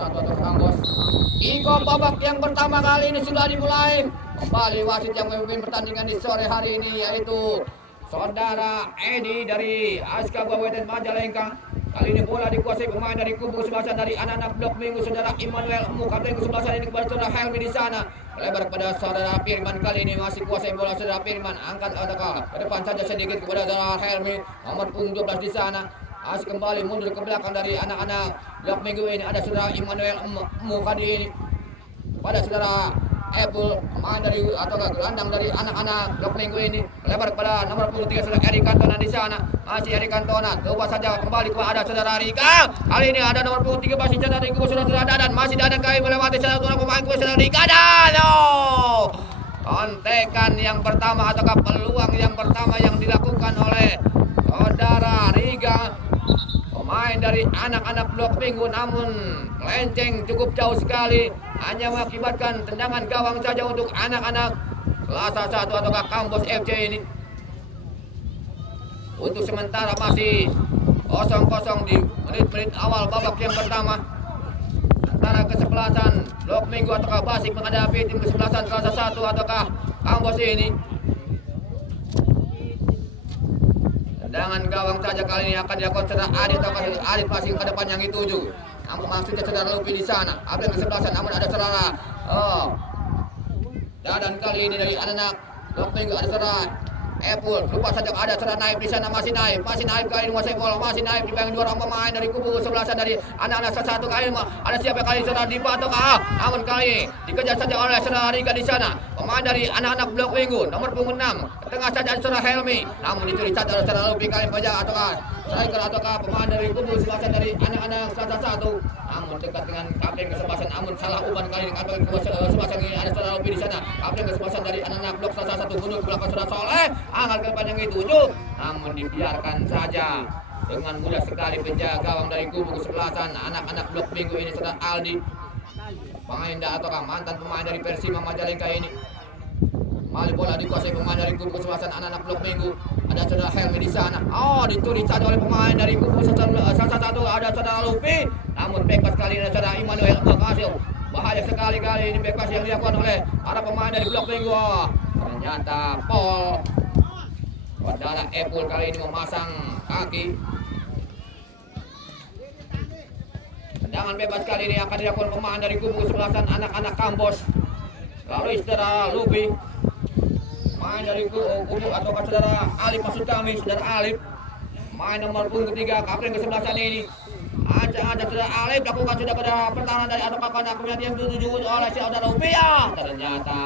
satu atau Kang Bos. Iko babak yang pertama kali ini sudah dimulai. Kembali wasit yang memimpin pertandingan di sore hari ini yaitu Saudara Edi dari ASK Kabupaten Majalengka. Kali ini bola dikuasai pemain dari kubu kesebelasan dari anak-anak Blok Minggu, Saudara Immanuel Emu. Kapten kesebelasan ini kepada Saudara Helmi di sana. Lebar kepada Saudara Firman, kali ini masih kuasai bola Saudara Firman. Angkat atau ke depan saja sedikit kepada Saudara Helmi. Nomor punggung 12 di sana. Masih kembali mundur ke belakang dari anak-anak Blok Minggu ini. Ada Saudara Immanuel Emu kali ini pada Saudara Apple, pemain dari atau gelandang dari anak-anak Blok Minggu ini. Lebar kepada nomor 23 Saudara Eri Cantona di sana. Masih Eri Cantona, coba saja kembali kepada Saudara Rika. Kali ini ada nomor 23 masih Saudara Rika, Saudara Dadan. Masih Dadan kali melewati Saudara pemain Saudara Rika dan kontekan yang pertama ataukah peluang yang pertama yang dilakukan oleh Saudara Riga, pemain dari anak-anak Blok Minggu, namun melenceng cukup jauh sekali, hanya mengakibatkan tendangan gawang saja untuk anak-anak Selasa 1 ataukah Kampus FC ini. Untuk sementara masih 0-0 di menit-menit awal babak yang pertama antara kesebelasan Blok Minggu ataukah Basik menghadapi tim kesebelasan Selasa 1 ataukah Kampus ini. Tendangan gawang saja kali ini akan dilakukan Saudara Adit ataukah Adit masih ke depan yang dituju. Namun maksudnya Saudara Lupi di sana. Apa yang kesebelasan, namun ada Saudara Dadan kali ini dari anak Blok Minggu, ada Saudara Apple. Lupa saja ada Saudara Naib di sana, masih Naib kali ini menguasai bola, masih Naib di belakang dua orang pemain dari kubu kesebelasan dari anak-anak satu kali ini. Ada siapa kali Saudara Dipa ataukah namun kali ini dikejar saja oleh Saudara Riga di sana. Pemain dari anak-anak Blok Minggu nomor punggung 6. Tengah saja ada Saudara Helmi, namun dicuri saja oleh Saudara Lupi kali ini ataukah striker ataukah pemain dari kubu kesebelasan dari anak-anak satu. Namun dekat dengan kapten kesebelasan, namun salah umpan kali ini kapten kesebelasan ini ada Saudara Lupi di sana. Kapten kesebelasan dari anak-anak Blok satu mundur ke belakang Saudara Soleh. Angkat ke depan yang dituju, namun dibiarkan saja dengan mudah sekali penjaga gawang dari kubu kesebelasan anak-anak Blok Minggu ini Saudara Aldi, pemain ataukah mantan pemain dari Persima Majalengka ini. Kembali bola dikuasai pemain dari kubu kesebelasan anak-anak Blok Minggu. Ada Saudara Helmi di sana. Dicuri saja oleh pemain dari kubu satu. Ada Saudara Lupi. Namun bebas kali ini Saudara Immanuel berhasil. Bahaya sekali kali ini bebas yang dilakukan oleh para pemain dari Blok Minggu. Ternyata Paul Saudara Apple kali ini memasang kaki. Tendangan bebas kali ini akan dilakukan pemain dari kubu kesebelasan anak-anak Kampus. Lalu Saudara Lupi, main dari kubu atau Saudara Alif, maksud kami Saudara Alif, main nomor punggung 3 kapten kesebelasan ini. Ada Saudara Alif lakukan sudah pada pertahanan dari atau kapan kemudian yang dituju oleh Saudara Lupi. Ternyata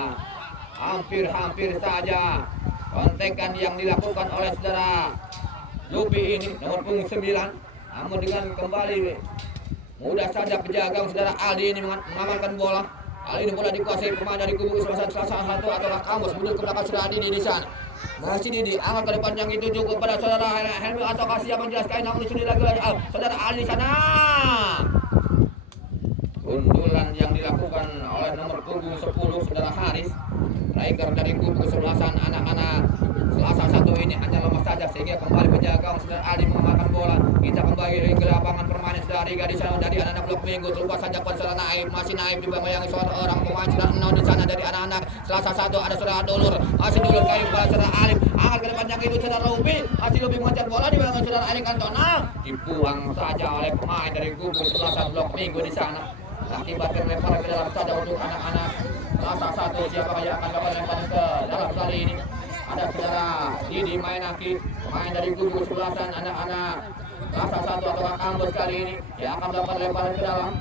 hampir saja kontekan yang dilakukan oleh Saudara Lupi ini nomor punggung 9, namun dengan kembali mudah saja penjaga Saudara Aldi ini mengamankan bola. Kali ini bola dikuasai pemain dari kubu kesebelasan Selasa 1 ataukah Kampus, mundur ke belakang Saudara Didi di sana. Masih Didi angkat ke depan yang dituju kepada Saudara Helmi ataukah siapa menjelaskan, namun disuruh lagi Saudara Aldi di sana. Sundulan yang dilakukan oleh nomor punggung 10 Saudara Haris, striker dari kubu kesebelasan anak-anak Selasa 1 ini hanya lemah saja sehingga kembali penjaga Saudara Aldi mengamankan bola. Kita kembali ke lapangan permainan Saudara Riga di sana dari anak-anak Blok Minggu. Lupa saja pada Saudara Naib, masih Naib di bawah yang seorang pemain Saudara 6 di sana dari anak-anak Selasa 1. Ada Saudara Dulur, masih Dulur kali pada Saudara Alif. Angkat ke depan yang itu Saudara Lupi, masih Lupi mengejar bola di belakang Saudara Eri Cantona. Dibuang saja oleh pemain dari kubu kesebelasan Blok Minggu di sana. Akibatkan lemparan ke dalam saja untuk anak-anak Selasa 1. Siapa yang akan dapat lemparan ke dalam kali ini? Ada Saudara Didi Mainaki, pemain dari kubu kesebelasan anak-anak Selasa 1 atau Kampus kali ini yang akan dapat lemparan ke dalam.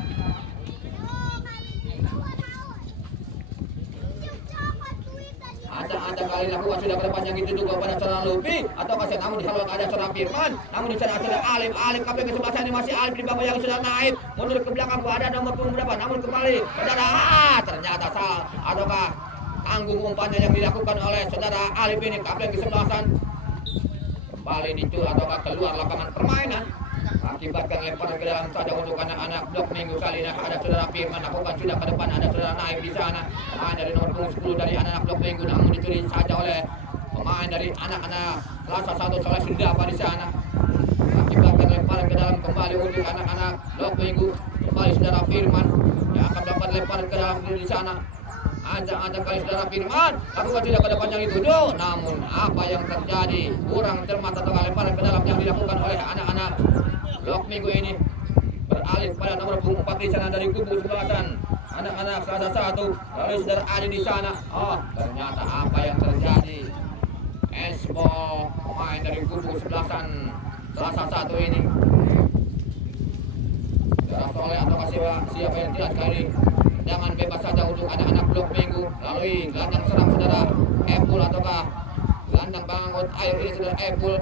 Ada kali lakukan sudah ke depan yang itu juga pada Saudara Lupi atau kasih, namun di sana ada Saudara Firman, namun di sana ada Alif kapten kesebelasan ini masih Alif di bawah yang sudah naik mundur ke belakang. Ada nomor punggung berapa, namun kembali Saudara ternyata salah ataukah tanggung umpannya yang dilakukan oleh Saudara Alif ini kapten kesebelasan. Kembali dicuri ataukah keluar lapangan permainan. Akibatkan lemparan ke dalam saja untuk anak-anak Blok Minggu. Kali ini ada Saudara Firman lakukan sudah ke depan, ada Saudara Naib di sana, pemain dari nomor punggung 10 dari anak-anak Blok Minggu, namun dicuri saja oleh pemain dari anak-anak Selasa 1 Soleh Sundapa di sana. Akibatkan lemparan ke dalam kembali untuk anak-anak Blok Minggu. kembali saudara Firman yang akan dapat lemparan ke dalam di sana. Ancang-ancang kali saudara Firman, lakukan tidak pada panjang dituju, namun apa yang terjadi kurang cermat atau lemparan ke dalam yang dilakukan oleh anak-anak blok minggu ini beralih pada nomor punggung 4 di sana dari kubu sebelasan anak-anak Selasa 1 lalu saudara Adi di sana. Oh, ternyata apa yang terjadi? Esbol pemain dari kubu sebelasan Selasa 1 ini saudara Soleh atau siapa yang jelas kali jangan bebas saja untuk anak-anak blok minggu lalui gelandang serang saudara Epul ataukah gelandang bangun air ini saudara Epul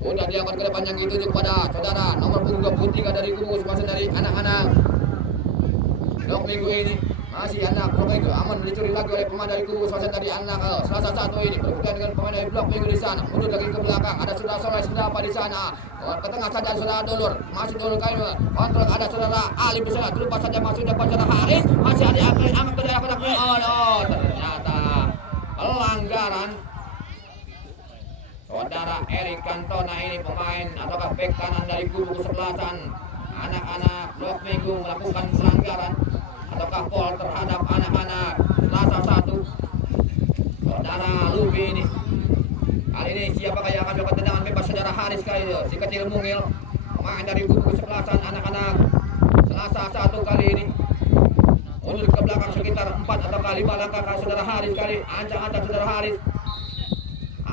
udah diangkat ke depan yang dituju kepada saudara nomor punggung 23 dari kubu sebelasan dari anak-anak blok minggu ini. Masih anak blok minggu aman dicuri lagi oleh pemain dari kubu sebelasan dari anak Selasa 1 ini berhubungan dengan pemain dari blok minggu di sana. Mundur lagi ke belakang ada saudara Soleh sudah apa di sana. Ke tengah saja saudara Dulur. Masih Dulur kali kontrol ada saudara Ali di sana. Terlepas saja masuk depan saudara Haris. Masih ada angkat ke daerah kotak. Oh, ternyata pelanggaran. Saudara Erik Cantona ini pemain ataukah bek kanan dari kubu sebelasan anak-anak blok minggu melakukan pelanggaran ataukah foul terhadap anak-anak Selasa 1. Saudara Lubi ini kali ini siapakah yang akan melakukan tendangan bebas saudara Haris kali ini si kecil mungil pemain dari kubu sebelasan anak-anak Selasa 1 kali ini mundur ke belakang sekitar 4 atau 5 langkah ke saudara Haris kali ancang-ancang saudara Haris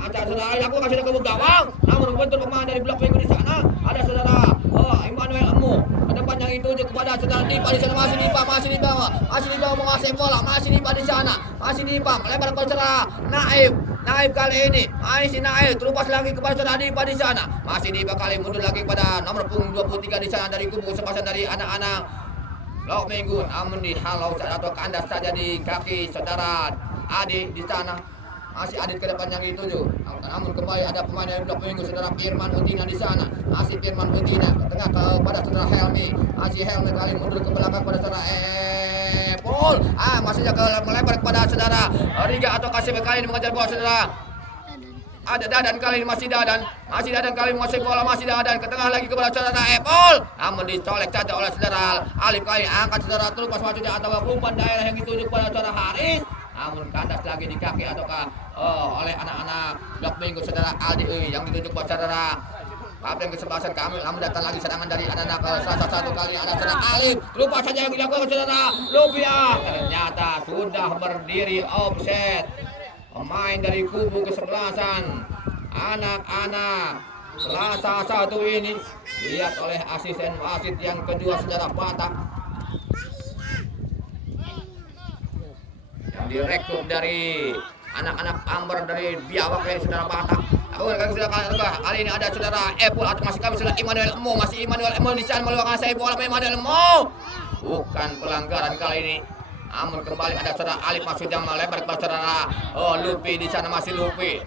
saudara aku kasih ke gawang namun bentur pemain dari blok minggu di sana ada saudara Immanuel Emu ke depan yang dituju kepada saudara Dipa di sana masih Dipa menguasai bola masih Dipa di sana masih Dipa melebar ke saudara Naib kali ini masih Naib terlepas lagi kepada saudara Dipa di sana masih Dipa kali mundur lagi kepada nomor punggung 23 di sana dari kubu sebelasan dari anak-anak blok minggu namun dihalau atau kandas saja di kaki saudara Adi di sana. Masih Adit ke depan yang dituju. Namun kembali ada pemain dari blok minggu saudara Firman Utina di sana. Masih Firman Utina ke tengah kepada saudara Helmi. Masih Helmi kali mundur ke belakang pada saudara Epul. Masih melebar kepada saudara Riga atau Kasih kali ini mengejar bola saudara. Ada Dadan kali ini masih Dadan kali menguasai bola masih Dadan ke tengah lagi kepada saudara Epul. Namun dicolek saja oleh saudara Alif kali angkat saudara terlepas maksudnya atau umpan daerah yang dituju kepada saudara Haris. Namun kandas lagi di kaki ataukah oleh anak-anak blok minggu saudara Aldi yang ditunjuk buat saudara kapten kesebelasan kami. Namun datang lagi serangan dari anak-anak Selasa 1 kali ada saudara Alif lupa saja yang dilakukan saudara Lupia ternyata sudah berdiri offset pemain dari kubu kesebelasan anak-anak Selasa 1 ini dilihat oleh asisten wasit yang kedua saudara Batak direkrut dari anak-anak Amber dari Biawak dari saudara Batak. Kali ini ada saudara Epul atau masih kami saudara Immanuel Emo di sana meluangkan saya bola Immanuel Emo. Bukan pelanggaran kali ini. Namun kembali ada saudara Alif masuk yang melebar kepada saudara Lupi di sana masih Lupi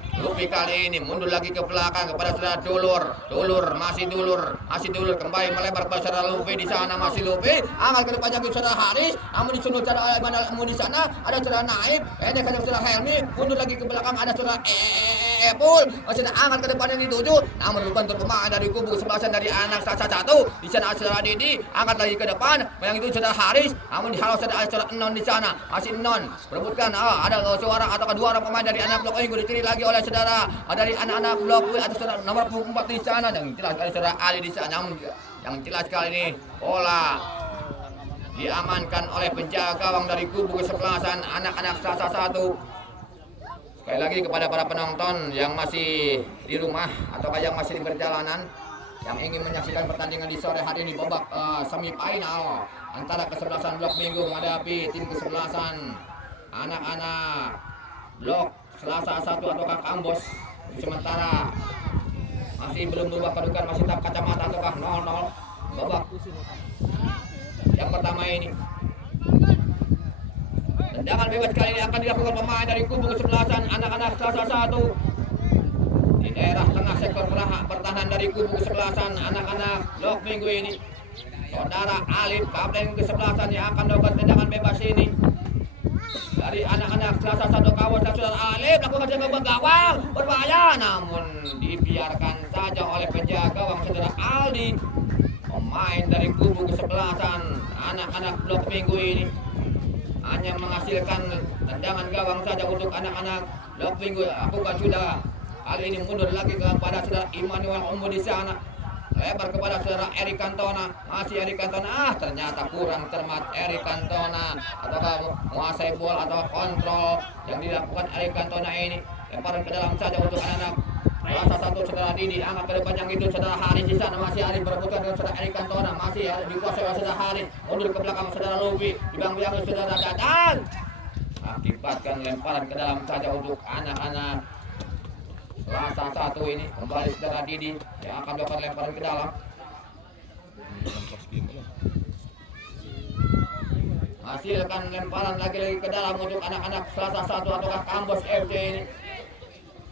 kali ini mundur lagi ke belakang kepada saudara Dulur masih Dulur kembali melebar kepada saudara Lupi di sana masih Lupi angkat ke depannya ke saudara Haris namun disuruh saudara Immanuel di sana ada saudara Naib pendek ke saudara Helmi mundur lagi ke belakang ada saudara Epul masih angkat ke depan yang dituju namun dibantu pemain dari kubu sebelasan dari anak Selasa 1 di sana saudara Didi angkat lagi ke depan yang itu saudara Haris namun dihalau saudara Non di sana masih Non berebutkan ada suara atau kedua orang pemain dari anak blok minggu dicuri lagi oleh saudara dari anak-anak blok atau saudara nomor 4 di sana dan jelas kali saudara Ali di sana yang jelas kali ini bola diamankan oleh penjaga gawang dari kubu kesebelasan anak-anak Selasa 1. Sekali lagi kepada para penonton yang masih di rumah atau yang masih di perjalanan yang ingin menyaksikan pertandingan di sore hari ini babak semifinal antara kesebelasan blok minggu menghadapi tim kesebelasan anak-anak blok Selasa 1 atau Ambos. Sementara masih belum berubah kedudukan masih tak kacamata ataukah 0-0 babak yang pertama ini. Tendangan bebas kali ini akan dilakukan pemain dari kubu kesebelasan anak-anak Selasa 1 di daerah tengah sektor pertahanan dari kubu kesebelasan anak-anak blok minggu ini. Saudara Alif kapten kesebelasan yang akan melakukan tendangan bebas ini dari anak-anak Selasa 1 kawan saudara Alif lakukan jaga gawang berbahaya namun dibiarkan saja oleh penjaga gawang saudara Aldi pemain dari kubu kesebelasan anak-anak Blok Minggu ini hanya menghasilkan tendangan gawang saja untuk anak-anak Blok Minggu. Aku kan sudah kali ini mundur lagi kepada saudara Immanuel Ombo di sana. Lebar kepada saudara Eric Cantona. Masih Eric Cantona. Ternyata kurang cermat Eric Cantona. Ataukah menguasai bola atau kontrol yang dilakukan Eric Cantona ini. Lemparan ke dalam saja untuk anak-anak. Rasa satu saudara Didi. Angkat ke depan yang itu saudara Haris di sana. Masih Haris berebutkan dengan saudara Eric Cantona. Masih ya, dikuasai oleh saudara Haris. Mundur ke belakang saudara Lubi. Dibang-biang oleh saudara Dadan. Akibatkan lemparan ke dalam saja untuk anak-anak Rasa satu ini. Kembali saudara Didi yang akan melakukan lemparan ke dalam. Hasilkan lemparan lagi-lagi ke dalam untuk anak-anak Selasa satu ataukah Kambos FC ini.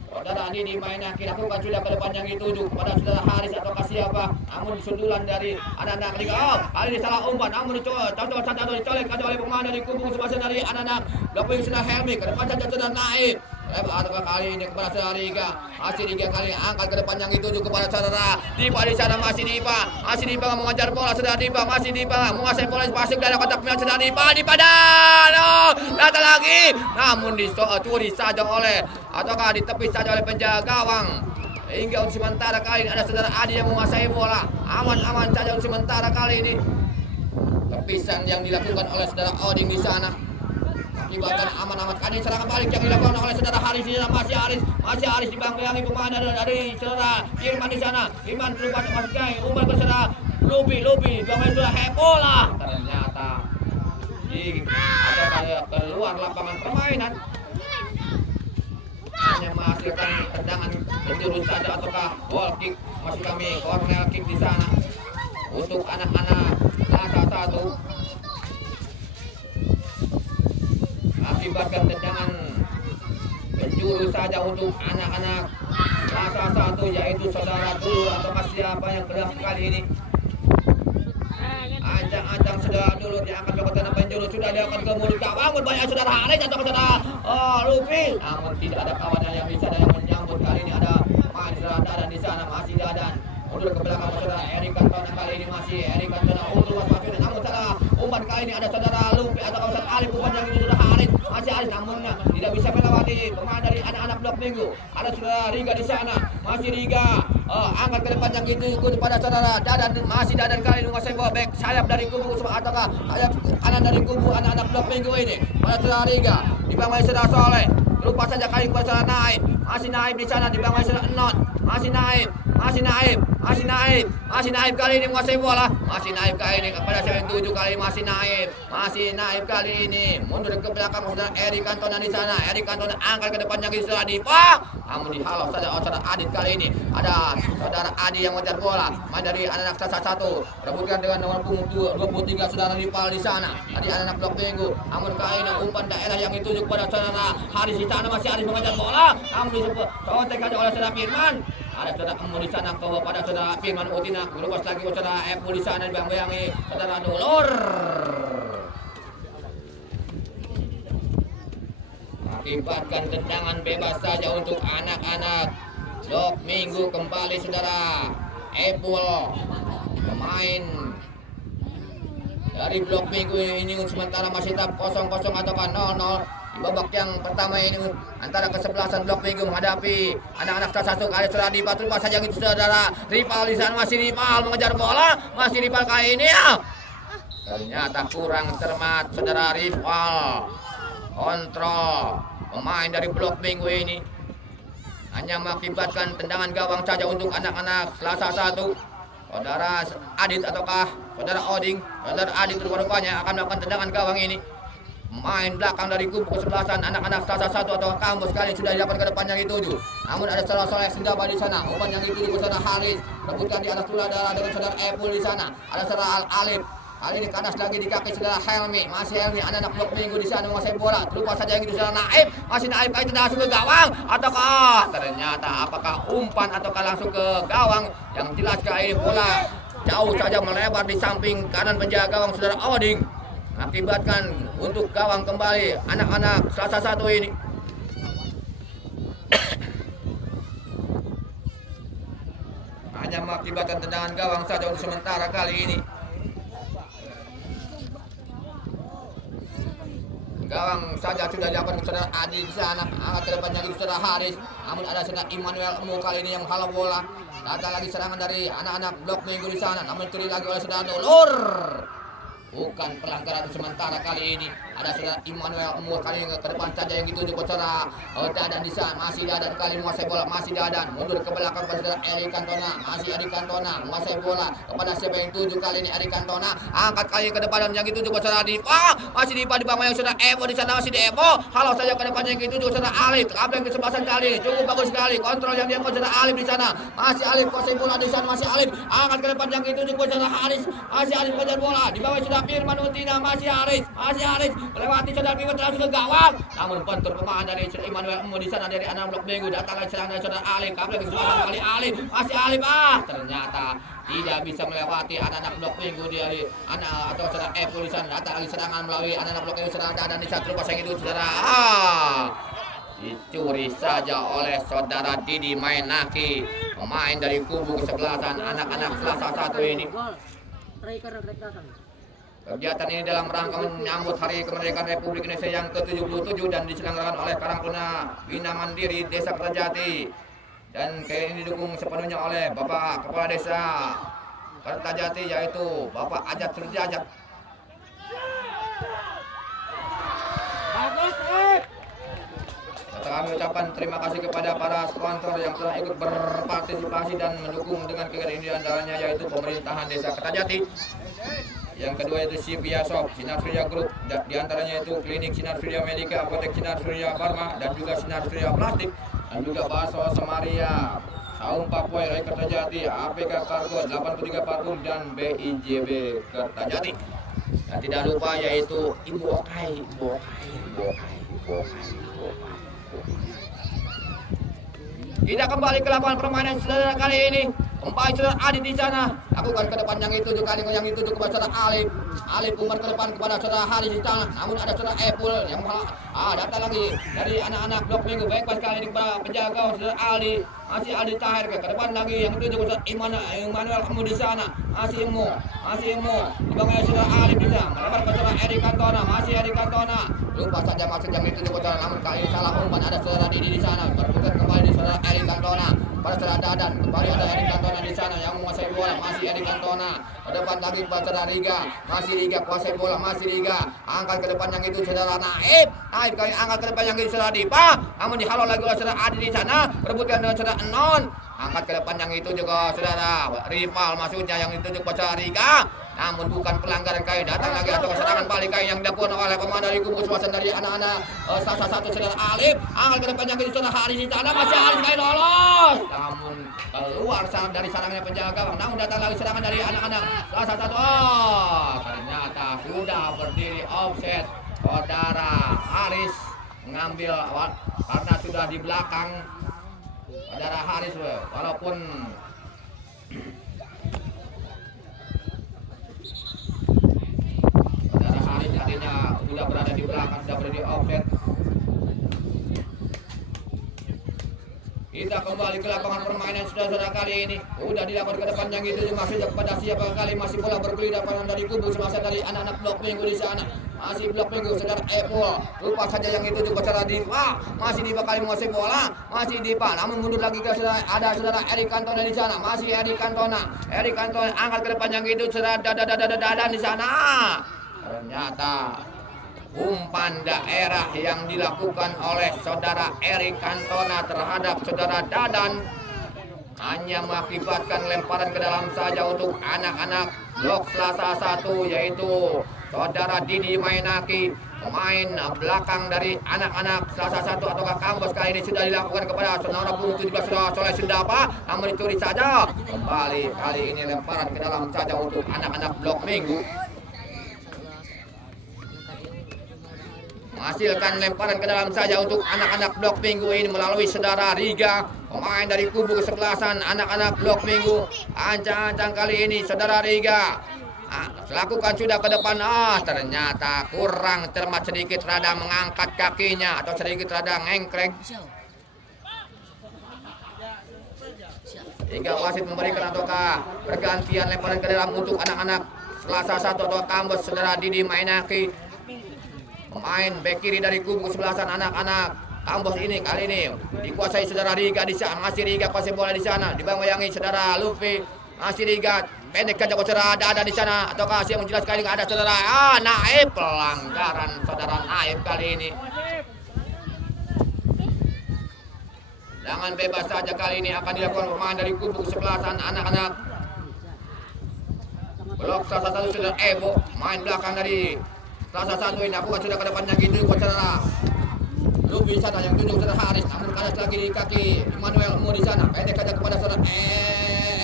Saudara Didi mainnya dilakukan sudah ke depan yang dituju kepada saudara Haris ataukah siapa. Namun sundulan dari anak-anak Liga. Oh, kali ini salah umpan. Namun dicolek oleh pemain dari kubu sebelah dari anak-anak Blok Minggu sudah Helmi. Ke depan saja sudah naik. Ataukah kali ini kepada saudara Riga. Masih Riga kali angkat ke depan yang dituju kepada saudara Dipa di sana. Masih Dipa mengejar bola saudara Dipa. Masih Dipa menguasai bola masuk dari kotak penalti saudara Dipa dan datang lagi. Namun dicuri saja oleh ataukah ditepis saja oleh penjaga gawang. Hingga untuk sementara kali ini ada saudara Adi yang menguasai bola. Aman-aman saja untuk sementara kali ini. Tepisan yang dilakukan oleh saudara Oding di sana. Akibatkan aman-aman kali serangan balik yang dilakukan oleh saudara Haris di sana. Masih Haris dibanggangi pemain dari saudara Irman di sana. Irman terlupa masuk gay umpan ke saudara Lubi dibanggangi saudara Hebola. Ternyata ada keluar lapangan permainan. Hanya menghasilkan tendangan penjurus saja ataukah goal kick. Masih kami corner kick di sana untuk anak-anak Rasa satu. Akibatkan tendangan penjuru saja untuk anak-anak Rasa satu, yaitu saudara Dulur atau siapa yang keras kali ini. Ancang-ancang saudara Dulur yang akan melakukan tendangan penjuru sudah dilakukan ke mulut gawang. Banyak saudara Haris atau saudara Lupi. Namun tidak ada kawannya yang bisa yang menyambut. Kali ini ada main saudara Dadan di sana. Masih Dadan mundur ke belakang saudara Eric Cantona. Kali ini masih Eric Cantona unggul was-wasnya. Namun saudara umpan kali ini ada saudara Lupi atau saudara Alif. Umpan yang ini saudara Haris. Masih Haris namun tidak bisa melewati pemain dari anak-anak Blok Minggu. Ada saudara Riga di sana. Masih Riga angkat ke depan yang itu ikut pada saudara Dadan. Masih Dadan kali ini menguasai bola back sayap dari kubu ataukah sayap kanan dari kubu anak-anak Blok Minggu ini. Pada saudara Riga dibanggai saudara Soleh. Lupa saja kali kepada saudara Naib. Masih Naib di sana dibanggai saudara Enot. Masih Naib kali ini menguasai bola. Masih Naib kali ini kepada 7 kali masih Naib kali ini mundur ke belakang saudara Eric Cantona di sana. Eric Cantona angkat ke depannya ke saudara Dipa. Namun dihalau saja oleh saudara Adit kali ini. Ada saudara Adi yang mengejar bola. Main dari anak-anak Selasa satu. Rebutkan dengan nomor punggung 23 saudara Dipa di sana. Tadi anak-anak Blok Minggu. Namun kali ini umpan daerah yang dituju kepada saudara Haris di sana. Masih Haris mengejar bola. Namun disontek saja oleh saudara Firman. Ada saudara Emu di sana kepada saudara Firman Utina. Berubah lagi saudara Epu di sana dibayang-bayangi saudara Dulur. Akibatkan tendangan bebas saja untuk anak-anak Blok Minggu. Kembali saudara Epul pemain dari Blok Minggu ini sementara masih tetap 0-0 ataukah 0-0. Babak yang pertama ini antara kesebelasan Blok Minggu menghadapi anak-anak Selasa kali saudara Dipa. Terus saja itu saudara Rival di sana. Masih Rival mengejar bola. Masih Rival kali ini ya. Ternyata kurang cermat saudara Rival. Kontrol pemain dari Blok Minggu ini hanya mengakibatkan tendangan gawang saja untuk anak-anak Selasa satu. Saudara Adit ataukah saudara Oding. Saudara Adit rupanya akan melakukan tendangan gawang ini. Main belakang dari kubu kesebelasan anak-anak Selasa satu atau Kampus kali sudah didapat ke depan yang dituju. Namun ada salah Soleh Sendaba di sana. Umpan yang dituju ke saudara Haris. Rebutkan di atas saudara dengan saudara Epul di sana. Ada saudara Alif. Kali ini kanas lagi di kaki saudara Helmi. Masih Helmi anak-anak Blok Minggu di sana menguasai bola. Lupa saja yang itu saudara Naib. Masih Naib kali tidak langsung ke gawang. Ataukah ternyata apakah umpan ataukah langsung ke gawang. Yang jelas kali ini bola jauh saja melebar di samping kanan penjaga gawang saudara Oding. Akibatkan untuk gawang kembali anak-anak Selasa satu ini. Hanya hanya mengakibatkan tendangan gawang saja untuk sementara kali ini. Gawang saja sudah dilakukan saudara Adi di sana. Angkat ke depannya itu saudara Haris. Namun ada saudara Immanuel Emu kali ini yang halau bola. Datang lagi serangan dari anak-anak Blok Minggu di sana. Namun ditulis lagi oleh saudara Dulur. Bukan pelanggaran sementara kali ini. Ada saudara Immanuel Umur kali ini ke depan saja yang dituju ke saudara Dadan di sana. Masih Dadan kali ini menguasai bola. Masih Dadan mundur ke belakang pada saudara Eri Cantona. Masih Eri Cantona menguasai bola kepada siapa yang tuju kali ini. Eri Cantona angkat kali ke depan yang dituju ke saudara Dipa. Masih Dipa di bawah yang saudara Evo di sana. Masih di Evo. Halau saja ke depan yang dituju ke saudara Alif. Kabel ke sebelasan kali. Cukup bagus sekali. Kontrol yang diambil saudara Alif di sana. Masih Alif menguasai bola di sana. Masih Alif angkat ke depan yang dituju ke saudara Haris. Masih Alif mengejar bola di bawah saudara Firman Utina. Masih Haris melewati saudara Firman langsung ke gawang. Namun bentur pemain dari Immanuel Emu di sana dari anak Blok Minggu. Datang lagi serangan dari saudara Alif. Kabel ke sebelasan kali Alif. Masih Alif ternyata tidak bisa melewati anak-anak Blok Minggu dari anak atau saudara Evo di sana. Datang lagi serangan melalui anak-anak Blok Minggu saudara Dadan di satu pasang itu saudara dicuri saja oleh saudara Didi Mainaki, pemain dari kubu kesebelasan anak-anak Selasa 1 ini. Kegiatan ini dalam rangka menyambut Hari Kemerdekaan Republik Indonesia yang ke-77 dan diselenggarakan oleh Karangtaruna Bina Mandiri Desa Kertajati. Dan kayak ini didukung sepenuhnya oleh Bapak Kepala Desa Kertajati yaitu Bapak Ajat Surjajat. Kami ucapkan terima kasih kepada para sponsor yang telah ikut berpartisipasi dan mendukung dengan kegiatan ini antaranya yaitu pemerintahan Desa Kertajati. Yang kedua itu Sivia Shop, Sinar Surya Group, di antaranya itu Klinik Sinar Surya Medika, Apotek Sinar Surya Pharma, dan juga Sinar Surya Plastik, dan juga Bakso Samaria, Saung Papua Rai Kertajati, APK Kargo 83 Parfum, dan BIJB Kertajati. Dan tidak lupa yaitu Ibu Okai. Kita kembali ke lapangan permainan saudara kali ini. Kembali saudara Adit di sana. Lakukan ke depan yang itu kali yang dituju kepada saudara Alif. Alif umar ke depan kepada saudara Haris di sana. Namun ada saudara Epul yang datang lagi dari anak-anak Blok Minggu. Baik pas kali ini penjaga saudara Ali. Masih Ali Tahir ke depan lagi yang dituju kepada Immanuel Emu di sana. Masih Emu. Di bawah saudara Alif di sana. Melebar ke saudara Eri Cantona. Masih Eri Cantona. Lupa saja maksud yang dituju kepada namun kali ini salah umpan. Ada saudara Didi di sana. Berputar kembali di saudara Eri Cantona. Pada saudara Dadan. Kembali ada Eri Cantona di sana yang menguasai bola. Masih Eri Cantona. Ke depan lagi kepada saudara Riga. Masih Riga kuasai bola. Masih Riga. Angkat ke depan yang itu saudara Naib. Naib kali angkat ke depan yang itu saudara Dipa. Namun dihalau lagi oleh saudara Adi di sana. Berebutkan dengan saudara Enon. Angkat ke depan yang itu juga saudara Rival maksudnya yang itu juga saudara Riga. Namun bukan pelanggaran kali datang lagi atau serangan balik kali yang dilakukan oleh pemain dari kubu suasana dari anak-anak Selasa 1 saudara Alif. Angkat ke depan yang itu saudara Haris di sana. Masih Haris kali lolos. Namun keluar dari sarangnya penjaga. Namun datang lagi serangan dari anak-anak Selasa 1. Ternyata sudah berdiri offset. Saudara Haris mengambil karena sudah di belakang saudara Haris walaupun saudara Haris artinya sudah berada di belakang, sudah berada di offset. Kita kembali ke lapangan permainan saudara-saudara kali ini. Udah dilakukan ke depan yang itu masih kepada siapa kali masih bola bergulir dari kubu semasa dari anak-anak Blok Minggu di sana. Masih Blok Minggu saudara Evo. Lupa saja yang itu juga saudara Dipa. Masih Dipa kali menguasai bola. Masih Dipa. Namun mundur lagi ke saudara ada saudara Eri Cantona di sana. Masih Eri Cantona. Eri Cantona angkat ke depan yang itu saudara Dadan di sana. Ternyata umpan daerah yang dilakukan oleh saudara Eri Cantona terhadap saudara Dadan hanya mengakibatkan lemparan ke dalam saja untuk anak-anak Blok Selasa 1 yaitu saudara Didi Mainaki, pemain belakang dari anak-anak Selasa 1 ataukah Kambos kali ini sudah dilakukan kepada saudara Bung 17 Soleh Sundapa, namun dicuri saja. Kembali kali ini lemparan ke dalam saja untuk anak-anak Blok Minggu. Menghasilkan lemparan ke dalam saja untuk anak-anak Blok Minggu ini melalui saudara Riga, pemain dari kubu kesebelasan anak-anak Blok Minggu. Ancang-ancang kali ini saudara Riga lakukan sudah ke depan. Ternyata kurang cermat sedikit, rada mengangkat kakinya atau sedikit rada ngengkrek. hingga wasit memberikan ataukah pergantian lemparan ke dalam untuk anak-anak Selasa 1 atau Kambos saudara Didi Mainaki. Pemain bek kiri dari kubu kesebelasan anak-anak Kambos ini kali ini dikuasai saudara Riga di sana, masih Riga kuasai bola di sana, dibayangi saudara Luffy, masih Riga pendek saja saudara ada di sana, ataukah yang menjelaskan ini ada saudara Naib, pelanggaran saudara Naib kali ini. Jangan bebas saja kali ini akan dilakukan pemain dari kubu kesebelasan anak-anak blok Selasa 1 saudara Evo, main belakang dari Selasa 1 ini aku sudah ke depannya gitu buat saudara Luffy sana yang tunjuk saudara Haris, namun kanan lagi di kaki Emmanuel Mo di sana, pendek saja kepada saudara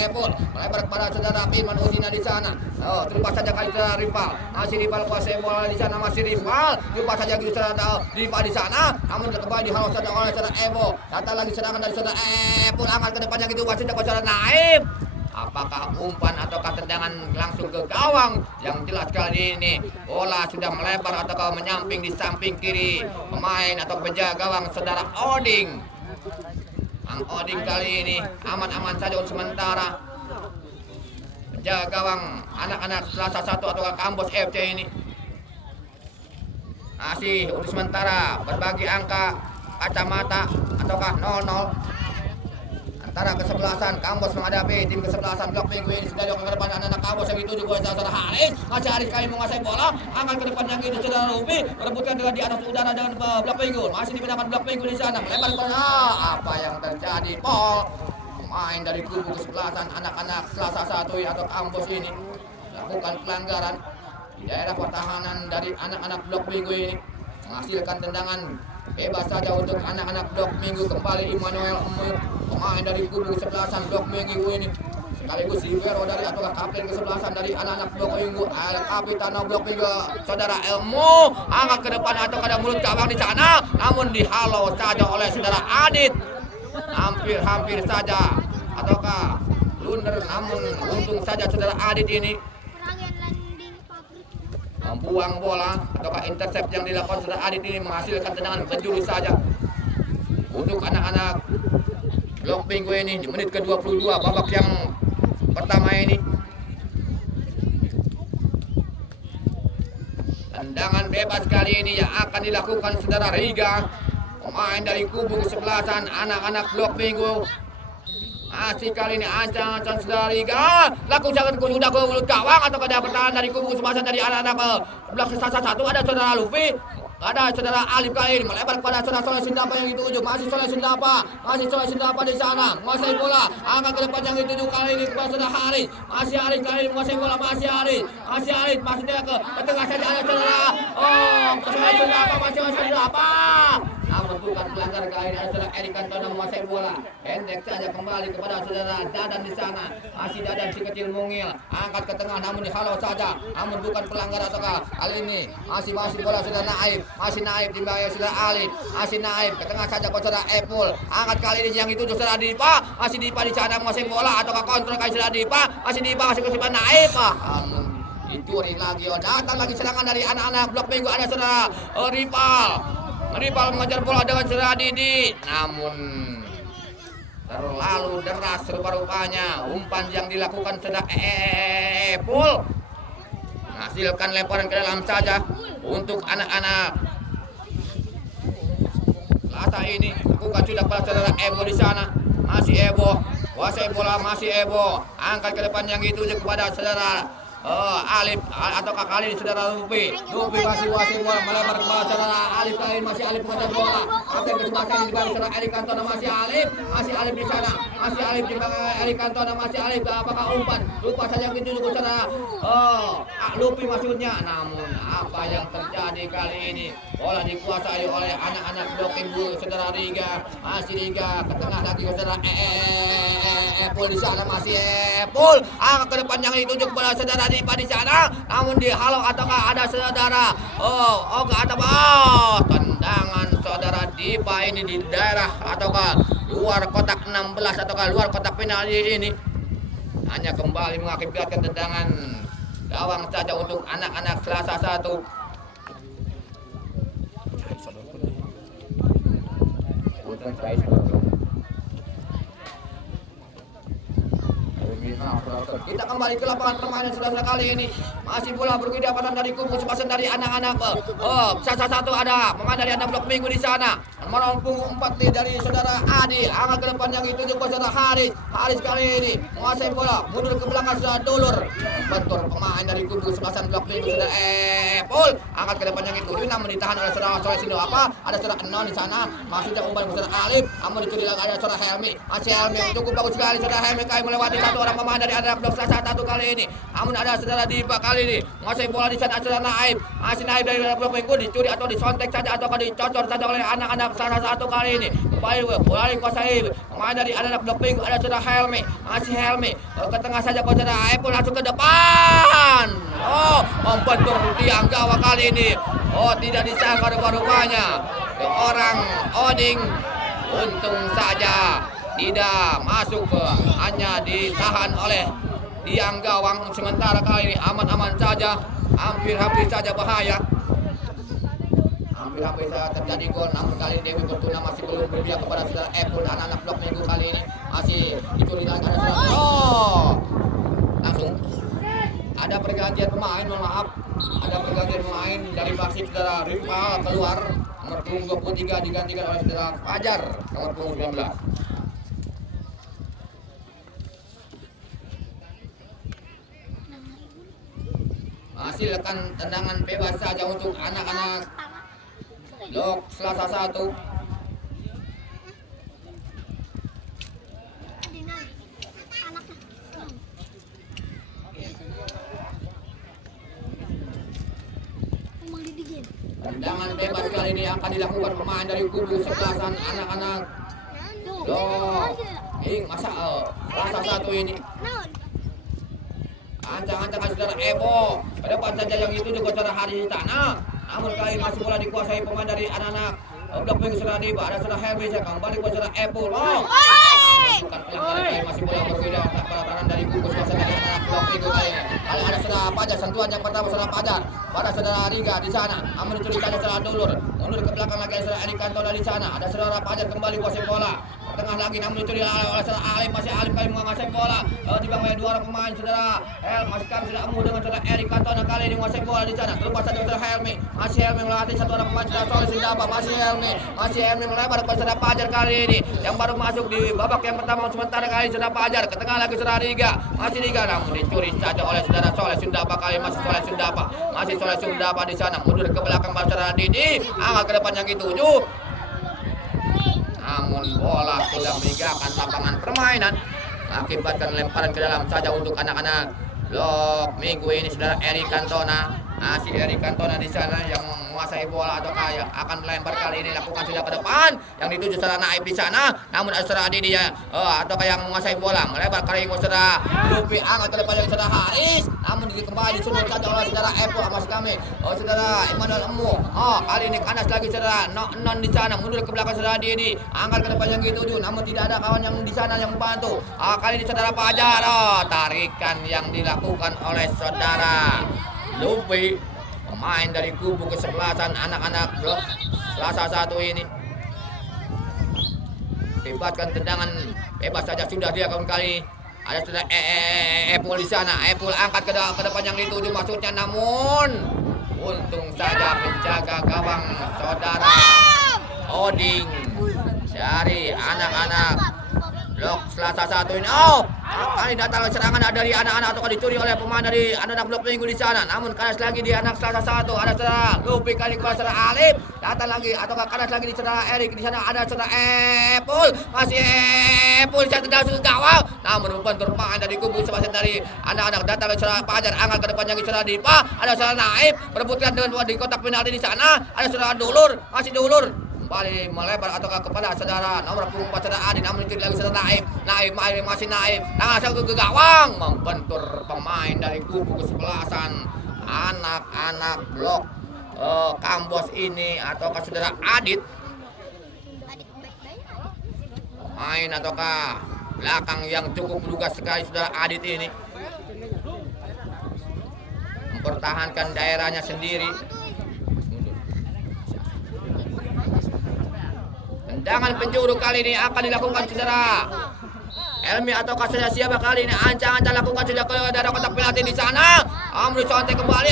Epol, melebar kepada saudara Firman Udina di sana. Oh, terlepas saja kali saudara Rival, masih Rival kuasai bola di sana, masih Rival, terlepas saja gitu saudara Rival di sana, namun kembali dihalau saja oleh saudara Evo. Datang lagi serangan dari saudara Epol, angkat ke depannya gitu wasit dapat saudara Naib. Apakah umpan ataukah tendangan langsung ke gawang? Yang jelas kali ini bola sudah melebar ataukah menyamping di samping kiri pemain atau penjaga gawang saudara Oding. Ang Oding kali ini aman-aman saja untuk sementara. Penjaga gawang anak-anak Selasa 1 atau Kambos FC ini masih untuk sementara berbagi angka kacamata ataukah 0-0 antara kesebelasan Kambos menghadapi tim kesebelasan blok minggu ini. Sudah dilakukan ke depan anak-anak Kambos yang dituju oleh saudara Haris, masih Haris kali menguasai bola, angkat ke depan yang itu saudara Ruby, merebutkan dengan di atas udara dengan blok minggu, masih dipindahkan blok minggu di sana, melebar ke apa yang terjadi Paul, pemain dari kubu kesebelasan anak-anak Selasa 1 atau Kambos ini lakukan pelanggaran di daerah pertahanan dari anak-anak blok minggu ini, menghasilkan tendangan bebas saja untuk anak-anak blok minggu. Kembali Emmanuel pemain dari kubu kesebelasan blok minggu ini, sekaligus Rivero dari ataukah kapten kesebelasan dari anak-anak blok minggu, kapitano blok minggu saudara Elmo, angkat ke depan atau ada mulut gawang di sana, namun dihalau saja oleh saudara Adit, hampir saja ataukah blunder, namun untung saja saudara Adit ini membuang bola ataukah intercept yang dilakukan saudara Adit ini menghasilkan tendangan penjuru saja untuk anak-anak blok minggu ini di menit ke-22 babak yang pertama ini. Tendangan bebas kali ini yang akan dilakukan saudara Riga, pemain dari kubu kesebelasan anak-anak blok minggu. Masih kali ini ancang-ancang saudara Riga, lakukan sudah ke mulut gawang atau ada pertahanan dari kubu kesebelasan dari anak-anak blok Selasa 1, ada saudara Luffy, ada saudara Alif kali ini melebar kepada saudara Soleh Sundapa yang dituju, masih Soleh Sundapa di sana, menguasai bola, angkat ke depan yang dituju kali ini kepada saudara Haris, masih Haris kali ini menguasai bola, masih Haris, masih dia ke tengah saja ada saudara Soleh Sundapa, masih Soleh Sundapa. Namun bukan pelanggar kali ini, saudara Erik Cantona menguasai bola, pendek saja kembali kepada saudara Dadan di sana, masih Dadan si kecil mungil, angkat ke tengah namun dihalau saja, namun bukan pelanggar ataukah kali ini masih bola saudara Naib, masih Naib dibayar saudara Alif, masih Naib ke tengah saja ke saudara Epul, angkat kali ini yang itu saudara Dipa, masih Dipa di sana menguasai bola ataukah kontrol kali saudara Dipa, masih Dipa masih ke Naib, namun dicuri lagi, datang lagi serangan dari anak-anak blok minggu, ada saudara Rival mengejar bola dengan saudara Didi, namun terlalu deras rupa-rupanya umpan yang dilakukan saudara Epul, menghasilkan lemparan ke dalam saja untuk anak-anak Selasa ini. Lakukan sudah pada saudara Evo di sana, masih Evo, kuasai bola, masih Evo, angkat ke depan yang dituju kepada saudara Alif ataukah kali ini saudara Luffy masih kuasai bola, melebar kepada saudara Alif kali ini, masih Alif mengejar bola, kapten kesebelasan ini dibantu saudara Erik Cantona, masih Alif di sana, masih Alif di belakang Erik Cantona, masih Alif, apakah umpan lupa saja dituju ke saudara Luffy maksudnya, namun apa yang terjadi kali ini, bola dikuasai oleh anak-anak blok minggu saudara Riga, masih Riga ke tengah lagi ke saudara Epul di sana, masih Epul, angkat ke depan yang dituju kepada saudara Dipa di sana, namun dihalau ataukah ada saudara tendangan saudara Dipa ini di daerah ataukah luar kotak 16 ataukah luar kotak penalti ini, hanya kembali mengakibatkan tendangan gawang saja untuk anak-anak Selasa 1. Nah, kita kembali ke lapangan permainan saudara kali ini. Masih bola berpindah dari kubu sepasang dari anak-anak. Satu ada pemain dari anak blok minggu di sana. Nomor punggung 4 dari saudara Adi. Angkat ke depan yang dituju ke saudara Haris. Haris kali ini menguasai bola, mundur ke belakang saudara Dulur. Bentur pemain dari kubu sepasang blok minggu saudara Epul. Angkat ke depan yang itu, namun ditahan oleh saudara Solesindo. Ada saudara Enon di sana. Masih jauh umpan saudara Alif. Namun dicuri lagi ada saudara Helmi. Masih Helmi cukup bagus sekali saudara Helmi kali melewati satu orang pemain dari anak blok satu kali ini. Namun ada saudara Diba kali ini menguasai bola di sana saudara Naib. Masih Naib dari blok minggu dicuri atau disontek saja atau dicocor saja oleh anak-anak satu kali ini. Kembali bola dikuasai pemain dari anak blok minggu ada saudara Helmi. Masih Helmi ke tengah saja saudara Epul langsung ke depan. Membentur tiang gawang kali ini. Tidak disangka rupa-rupanya orang Oding. Untung saja tidak masuk hanya ditahan oleh tiang gawang. Sementara kali ini aman-aman saja, hampir-hampir saja bahaya, hampir-hampir saja terjadi gol. Namun kali ini Dewi Fortuna masih belum berpihak kepada saudara Epul. Anak-anak blok minggu kali ini masih dicuri lagi ada saudara. Langsung ada pergantian pemain, mohon maaf, ada pergantian pemain dari Persib saudara Rival keluar. Nomor punggung 23 digantikan oleh saudara Fajar nomor punggung 19. Hasilkan tendangan bebas saja untuk anak-anak blok Selasa 1. Tendangan bebas kali ini akan dilakukan pemain dari kubu sebelasan anak-anak masa Selasa 1 ini. Ancang-ancang saudara Ebo ke depan saja yang itu juga saudara Hari di tanah. Namun kali masih bola dikuasai pemain dari anak-anak blok minggu saudara Diba. Ada saudara Helmi kembali ke saudara Ebo. Bukan pelanggaran masih bola berbeda pada tangan dari kubu sebelasan dari anak-anak blok minggu kali ini. Ada saudara Pajar, sentuhan yang pertama saudara Pajar pada saudara Riga di sana. Namun dicurigai saudara Dulur. Mundur ke belakang lagi saudara Erik Cantona di sana. Ada saudara Pajar kembali kuasai bola. Tengah lagi namun dicuri oleh saudara Alif. Masih Alif kali menguasai bola. Dibangkai dua orang pemain saudara masih kami sudah emu dengan saudara Erik Cantona kali ini menguasai bola di sana. Terlepas saja saudara Helmi. Masih Helmi melewati satu orang pemain saudara Soleh Sindaba. Masih Helmi melebar kepada saudara Pajar kali ini yang baru masuk di babak yang pertama. Sementara kali saudara Pajar ke tengah lagi saudara Riga. Masih Riga namun dicuri saja oleh saudara Soleh Sindaba kali masih Soleh Sindaba di sana. Mundur ke belakang saudara Didi. Angkat ke depan yang dituju. Namun bola sudah meninggalkan lapangan permainan, akibatkan lemparan ke dalam saja untuk anak-anak blok minggu ini saudara Erik Cantona. Masih Erik Cantona di sana yang menguasai bola atau kayak akan melempar kali ini lakukan sudah ke depan yang dituju saudara Naib di sana. Namun ada saudara Didi atau kayak menguasai bola melebar kali ini saudara Lupi. Angkat ke depan yang saudara Haris. Namun kembali disunut saja oleh saudara Epo masih kami. Saudara Emmanuel Emu. Kali ini kanas lagi saudara Non di sana. Mundur ke belakang saudara Didi. Angkat ke depan yang dituju. Namun tidak ada kawan yang di sana yang membantu. Kali ini saudara Fajar. Tarikan yang dilakukan oleh saudara Lupi, pemain dari kubu kesebelasan anak-anak blok Selasa 1 ini. Akibatkan tendangan bebas saja sudah dia kawan kali. Ada sudah Epul di sana. Epul angkat ke depan yang dituju maksudnya, namun untung saja penjaga gawang saudara Oding dari anak-anak blok Selasa 1 ini. Kali datang serangan dari anak-anak atau dicuri oleh pemain dari anak-anak blok minggu di sana. Namun kanas lagi di anak Selasa 1. Ada saudara Lupi kali kepada saudara Alif. Datang lagi atau kanas lagi di saudara Erik di sana. Ada saudara Epul. Masih Epul di sana ke gawang. Namun membentur pemain dari kubu sebelasan dari anak-anak. Datang ke saudara Fajar. Angkat ke depan yang saudara Dipa. Ada saudara Naib berebutkan dengan di kotak penalti di sana. Ada saudara Dulur. Masih Dulur. Kembali melebar atau kepada saudara nomor punggung 4 saudara Adi. Namun dicuri lagi saudara Naib masih Naib. Langsung ke gawang membentur pemain dari kubu kesebelasan anak-anak blok Kambos ini atau saudara Adit. Main ataukah belakang yang cukup lugas sekali saudara Adit ini mempertahankan daerahnya sendiri. Tendangan penjuru kali ini akan dilakukan saudara Elmi ataukah saja siapa kali ini? Ancang-ancang lakukan sudah keluar dari kotak penalti di sana. Amri Conte kembali.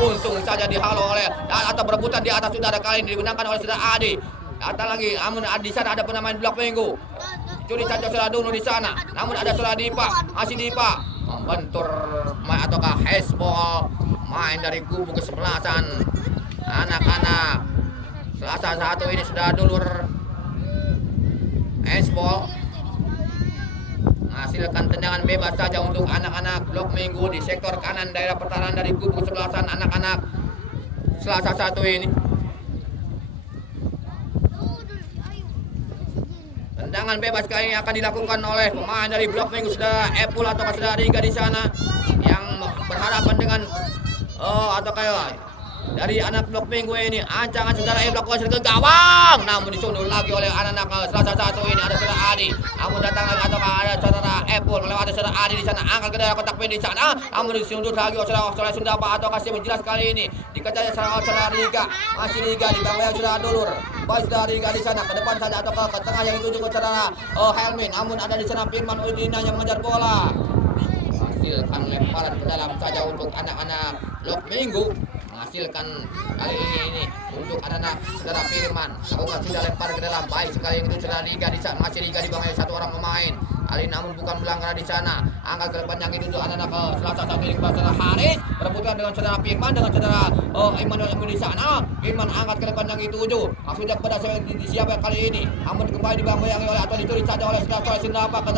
Untung saja dihalau oleh atau berebutan di atas saudara kali ini dimenangkan oleh saudara Adi. Datang lagi, namun di sana ada pemain blok minggu. Curi saja saudara dulu di sana. Namun ada saudara Dipa, masih Dipa membentur ataukah hezball main dari kubu kesebelasan anak-anak. Selasa satu ini sudah dulur hezball. Hasilkan tendangan bebas saja untuk anak-anak blok minggu di sektor kanan daerah pertahanan dari kubu kesebelasan anak-anak Selasa satu ini. Tendangan bebas kali ini akan dilakukan oleh pemain dari blok minggu saudara Epul atau saudara Riga di sana yang berhadapan dengan atau kayak dari anak blok minggu ini. Ancangan saudara E blok ke gawang, namun disundul lagi oleh anak-anak Selasa satu ini. Ada saudara Adi, namun datang lagi atau ada saudara Epul melewati saudara Adi di sana, angkat ke dalam kotak penalti di sana, namun disundul lagi oleh saudara Sundapa atau kasih menjelas kali ini dikacanya saudara Riga, masih Riga di bawah yang saudara dulur. Baik saudara Riga di sana ke depan saja atau ke tengah yang dituju ke saudara Helmin, namun ada di sana Firman Udina yang mengejar bola. Hasilkan lemparan ke dalam saja untuk anak-anak blok minggu. Menghasilkan kali ini untuk anak-anak saudara Firman. Lakukan sudah lempar ke dalam. Baik sekali yang itu saudara Riga di sana, masih Riga di bawah satu orang pemain. Kali namun bukan pelanggaran di sana. Angkat ke depan yang itu untuk anak-anak Selasa satu ini saudara Haris berebutan dengan saudara Firman dengan saudara Emmanuel di sana. Firman angkat ke depan yang itu maksudnya pada siapa kali ini. Namun kembali dibangun oleh atau dicuri saja oleh saudara Sindapa ke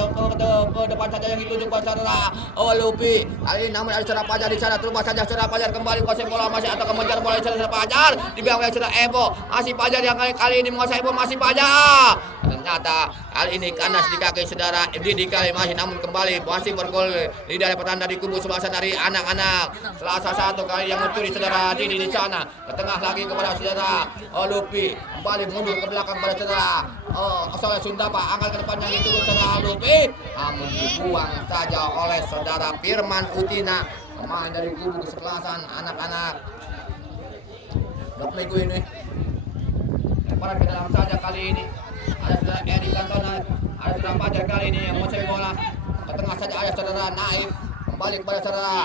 depan saja yang itu saudara Lupi. Kali ini namun ada saudara Pajar di sana. Terubah saja saudara Pajar kembali kuasai bola masih atau kemenjar bola saudara Pajar di bawah saudara Evo. Masih Pajar yang kali ini menguasai bola, masih Pajar. Ternyata kali ini kandas di kaki saudara Didi kali masih, namun kembali masih bergol di daerah pertahanan dari kubu sebelah dari anak-anak Selasa satu kali yang mencuri saudara Didi di sana. Ke tengah lagi kepada saudara Lupi, kembali mundur ke belakang pada saudara Soleh Sundapa, angkat ke depannya itu saudara Lupi, namun dibuang saja oleh saudara Firman Utina, pemain dari kubu kesebelasan anak-anak blok minggu ini. Lemparan ke dalam saja kali ini ada saudara Edi Cantona, ada saudara Pajar kali ini yang menguasai bola. Ke tengah saja ada saudara Naif, kembali kepada saudara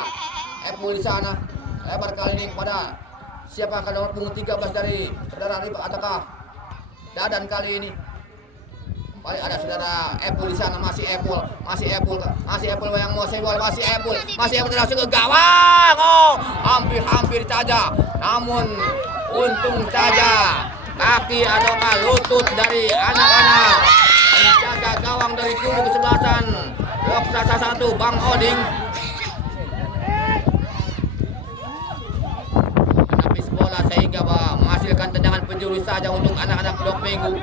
Epul di sana. Lebar kali ini kepada siapa akan nomor punggung 13 dari saudara Riba ataukah Dadan kali ini. Kembali ada saudara Epul di sana, masih Epul yang menguasai bola, masih Epul langsung ke gawang. Hampir saja, namun untung saja kaki ataukah lutut dari anak-anak menjaga gawang dari kubu kesebelasan blok Selasa satu Bang Oding menepis bola sehingga menghasilkan tendangan penjuru saja untuk anak-anak blok minggu.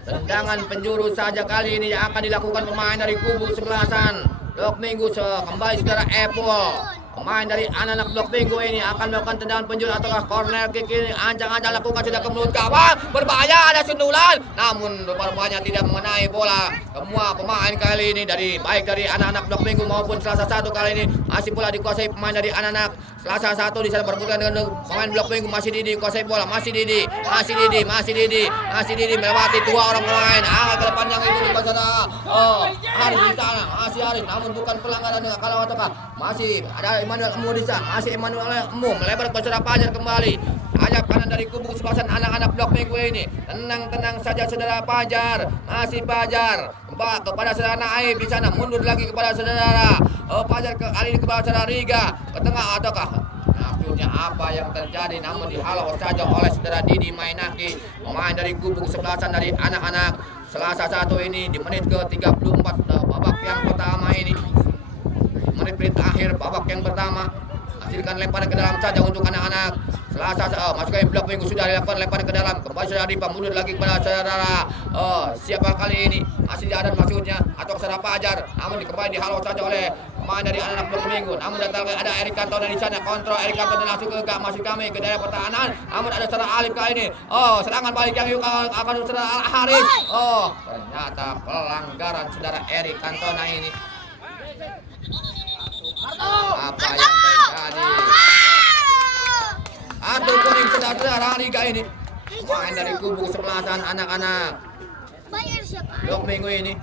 Tendangan penjuru saja kali ini yang akan dilakukan pemain dari kubu kesebelasan blok minggu. Kembali saudara Apple, pemain dari anak-anak blok minggu ini akan melakukan tendangan penjuru ataukah corner kick ini. Ancang-ancang lakukan sudah ke mulut gawang, berbahaya, ada sundulan, namun rupanya tidak mengenai bola. Semua pemain kali ini baik dari anak-anak blok minggu maupun Selasa satu kali ini masih pula dikuasai pemain dari anak-anak Selasa satu di sana berbukan dengan pemain blok minggu. Masih Didi kuasai bola, masih Didi melewati dua orang pemain. Angkat ke depan yang itu di sana Haris di sana, masih Haris, namun bukan pelanggaran dengan kalau ataukah masih ada Emmanuel Emu di sana, masih Emmanuel Emu melebar ke saudara Pajar kembali. Ajak kanan dari kubu kesebelasan anak-anak blok minggu ini. Tenang saja saudara Pajar, masih Pajar kepada saudara Naib di sana, mundur lagi kepada saudara Pajar kali ini kepada saudara Riga ke tengah ataukah maksudnya apa yang terjadi, namun dihalau saja oleh saudara Didi Mainaki, pemain dari kubu kesebelasan dari anak-anak Selasa satu ini di menit ke-34 babak yang pertama ini. Menit akhir babak yang pertama, hasilkan lemparan ke dalam saja untuk anak-anak Selasa masukkan blok minggu sudah dilakukan lemparan ke dalam. Kembali saudara Dipa mundur lagi kepada saudara siapa kali ini masih Dadan maksudnya atau saudara Pajar, namun kembali dihalau saja oleh pemain dari anak-anak blok minggu. Namun datang ada Erik Cantona di sana, kontrol Erik Cantona langsung ke masuk kami ke daerah pertahanan. Namun ada saudara Alif kali ini. Serangan balik yang akan saudara Haris. Ternyata pelanggaran saudara Erik Cantona ini. Apa yang terjadi? Kartu kuning saudara-saudara Liga ini. Main dari kubu kesebelasan anak-anak Blok Minggu ini.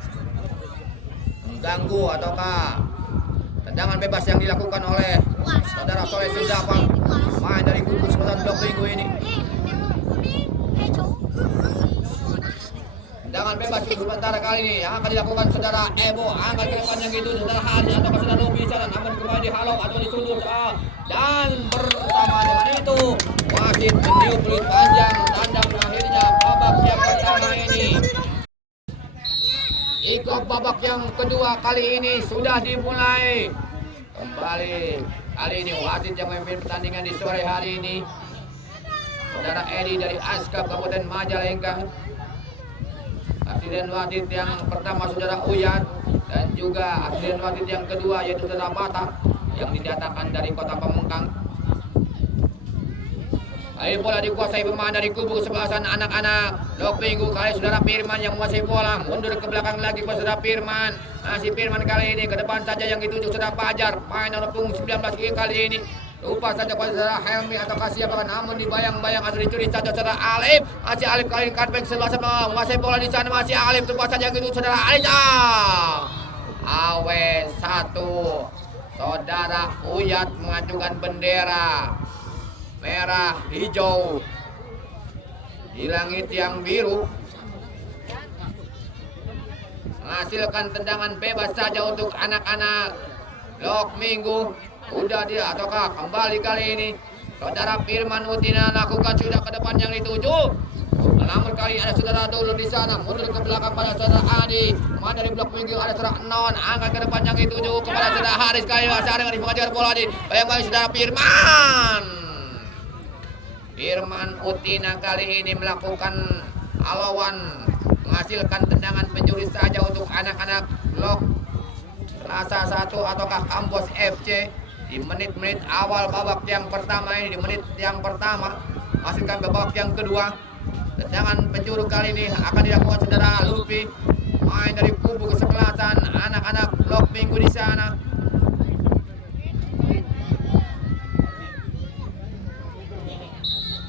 Mengganggu ataukah tendangan bebas yang dilakukan oleh saudara Soleh Sundapang. Main dari kubu kesebelasan Blok Minggu ini. Tendangan bebas sementara kali ini yang akan dilakukan saudara Ebo. Angkat ke depan yang itu saudara Haris atau saudara Lupi sana. Namun kembali dihalau atau disundul. Dan bersama dengan itu wasit meniup peluit panjang tandang akhirnya babak yang pertama ini. Ikut babak yang kedua kali ini sudah dimulai. Kembali kali ini wasit yang memimpin pertandingan di sore hari ini saudara Edi dari Askap Kabupaten Majalengka. Asisten wasit yang pertama saudara Uyat dan juga asisten wasit yang kedua yaitu saudara Batak yang didatangkan dari Kota Pamengkang. Kali bola dikuasai pemain dari kubu kesebelasan anak-anak Blok Minggu. Kali saudara Firman yang menguasai bola, mundur ke belakang lagi ke saudara Firman. Masih Firman kali ini ke depan saja yang dituju saudara Fajar. Main nomor punggung 19 kali ini. Lupa saja pada saudara Helmi atau siapa, namun dibayang-bayang atau dicuri saja saudara Alif. Masih Alif kali ini karpet sebelah sana menguasai bola di sana. Masih Alif, lupa saja gitu saudara Alif. Awe 1. Saudara Uyat mengajukan bendera merah hijau di langit yang biru. Menghasilkan tendangan bebas saja untuk anak-anak Blok Minggu. Udah dia ataukah kembali kali ini saudara Firman Utina lakukan sudah ke depan yang dituju. Namun kali ada saudara dulu di sana, mundur ke belakang pada saudara Adi. Mana dari Blok Minggu ada saudara Non, angkat ke depan yang dituju kepada saudara Haris. Kali ini Sarang di mengajar bola di bayang-bayang saudara Firman. Firman Utina kali ini melakukan alauan, menghasilkan tendangan penjuri saja untuk anak-anak Blok Rasa 1 ataukah Kampus FC. Di menit-menit awal babak yang pertama ini, di menit yang pertama masihkan babak yang kedua. Tendangan penjuru kali ini akan dilakukan saudara Lupi. Main dari kubu kesebelasan anak-anak Blok Minggu di sana.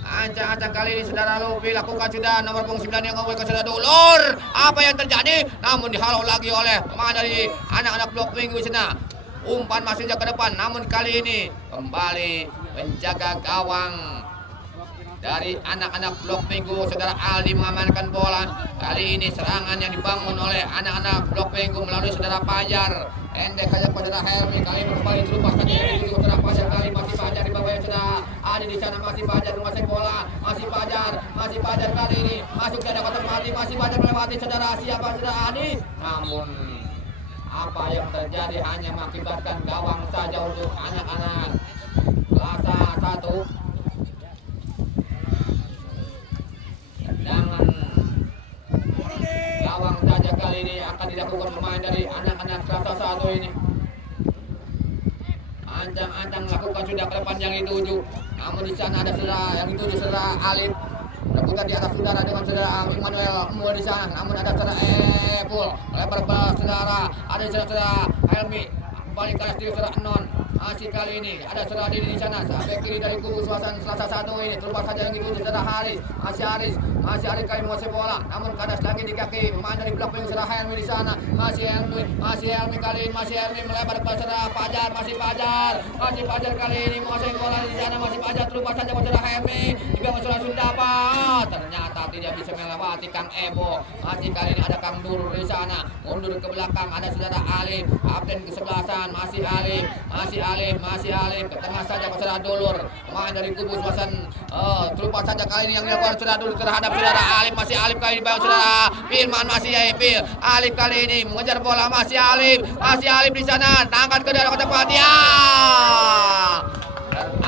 Ancang-ancang kali ini saudara Lupi lakukan sudah nomor punggung 9 yang ngomong ke saudara Dulur. Apa yang terjadi? Namun dihalau lagi oleh pemain dari anak-anak Blok Minggu di sana. Umpan masih ke depan, namun kali ini kembali menjaga gawang dari anak-anak Blok Minggu. Saudara Aldi mengamankan bola. Kali ini serangan yang dibangun oleh anak-anak Blok Minggu melalui saudara Fajar. Endek saja saudara Helmi. Kali ini kembali terlupas saja dari saudara Fajar. Kali masih Fajar di bawah saudara Aldi di sana. Masih Fajar menguasai bola. Masih Fajar kali ini masuk ke kotak mati. Masih Fajar melewati saudara siapa saudara Aldi. Namun apa yang terjadi hanya mengakibatkan gawang saja untuk anak-anak Rasa 1. Tendangan gawang saja kali ini akan dilakukan pemain dari anak-anak Rasa 1 ini. Ancang-ancang lakukan sudah ke depan yang dituju. Namun di sana ada saudara yang dituju saudara Alif. Rebutan di atas saudara dengan saudara Immanuel Mua di sana. Namun ada saudara Epul lebar bola saudara. Ada saudara Helmi kembali ke atas diri saudara Non. Masih kali ini ada saudara Dini di sana. Sampai kiri dari kubu suasana Selasa 1 ini. Terlepas saja yang dituju saudara Haris. Masih Haris kali menguasai bola. Namun kadas lagi di kaki pemain dari Blok Minggu saudara Helmi di sana. Masih Helmi kali ini. Masih Helmi melebar ke saudara Fajar. Masih Fajar kali ini menguasai bola di sana. Masih Fajar terlepas saja saudara Helmi. Dibangun saudara Sundapa. Ternyata tidak bisa melewati Kang Ebo. Masih kali ini ada Kang Dur di sana. Mundur ke belakang ada saudara Alif. Kapten kesebelasan masih Alif. Ke tengah saja saudara Dulur. Pemain dari kubu suasana terlupa saja kali ini yang dilakukan saudara Dulur terhadap saudara Alif. Masih Alif kali ini bayang saudara Firman. Masih Alif kali ini mengejar bola. Masih Alif di sana. Angkat ke dalam kotak penalti.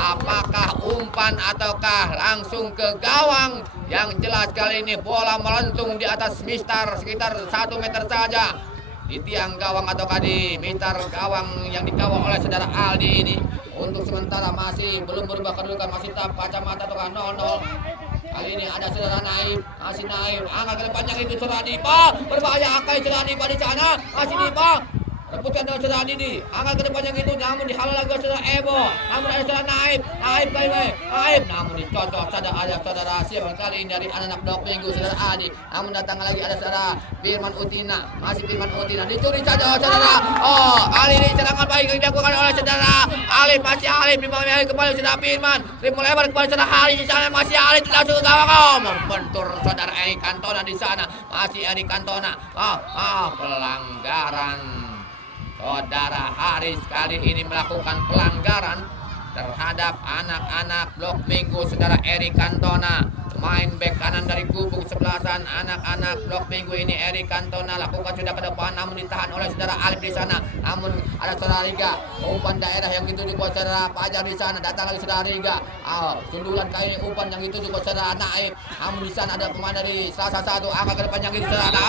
Apakah umpan ataukah langsung ke gawang? Yang jelas kali ini bola melentung di atas mistar sekitar 1 meter saja di tiang gawang ataukah di mistar gawang yang dikawal oleh saudara Aldi ini. Untuk sementara masih belum berubah kedudukan, masih tak kacamata ataukah 0-0. Kali ini ada saudara Naib, masih Naib angkat ke depan yang itu saudara Dipa. Berbahaya akai saudara Dipa di sana. Masih Dipa diperbutkan dengan saudara Didi. Angkat ke depan yang itu, namun dihalau lagi oleh saudara Ebo. Namun ada saudara Naib kali ini. Naib, namun dicocok saudara siapa kali ini dari anak-anak blok minggu saudara Adi. Namun datang lagi ada saudara Firman Utina. Masih Firman Utina. Dicuri saja oleh saudara. Oh, kali ini serangan baik yang dilakukan oleh saudara Alif. Masih Alif kembali saudara Firman. Rim lebar kembali saudara Haris di sana. Masih Alif langsung ke gawang. Membentur saudara Erik Cantona di sana. Masih Erik Cantona. Pelanggaran. Saudara Haris kali ini melakukan pelanggaran terhadap anak-anak blok minggu saudara Erik Cantona. Main back kanan dari kubu sebelasan anak-anak blok minggu ini Erik Cantona lakukan sudah ke depan, namun ditahan oleh saudara Alif di sana. Namun ada saudara Riga, umpan daerah yang dituju buat saudara Fajar di sana. Datang lagi saudara Riga. Sundulan kali ini umpan yang dituju buat saudara Naib. Namun di sana ada pemain dari salah satu angka ke depan yang itu saudara.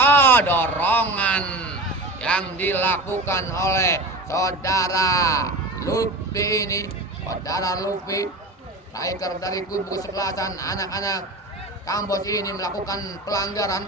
Dorongan yang dilakukan oleh saudara Lutfi ini. Saudara Lutfi, striker dari kubu sebelasan anak-anak Kambos ini melakukan pelanggaran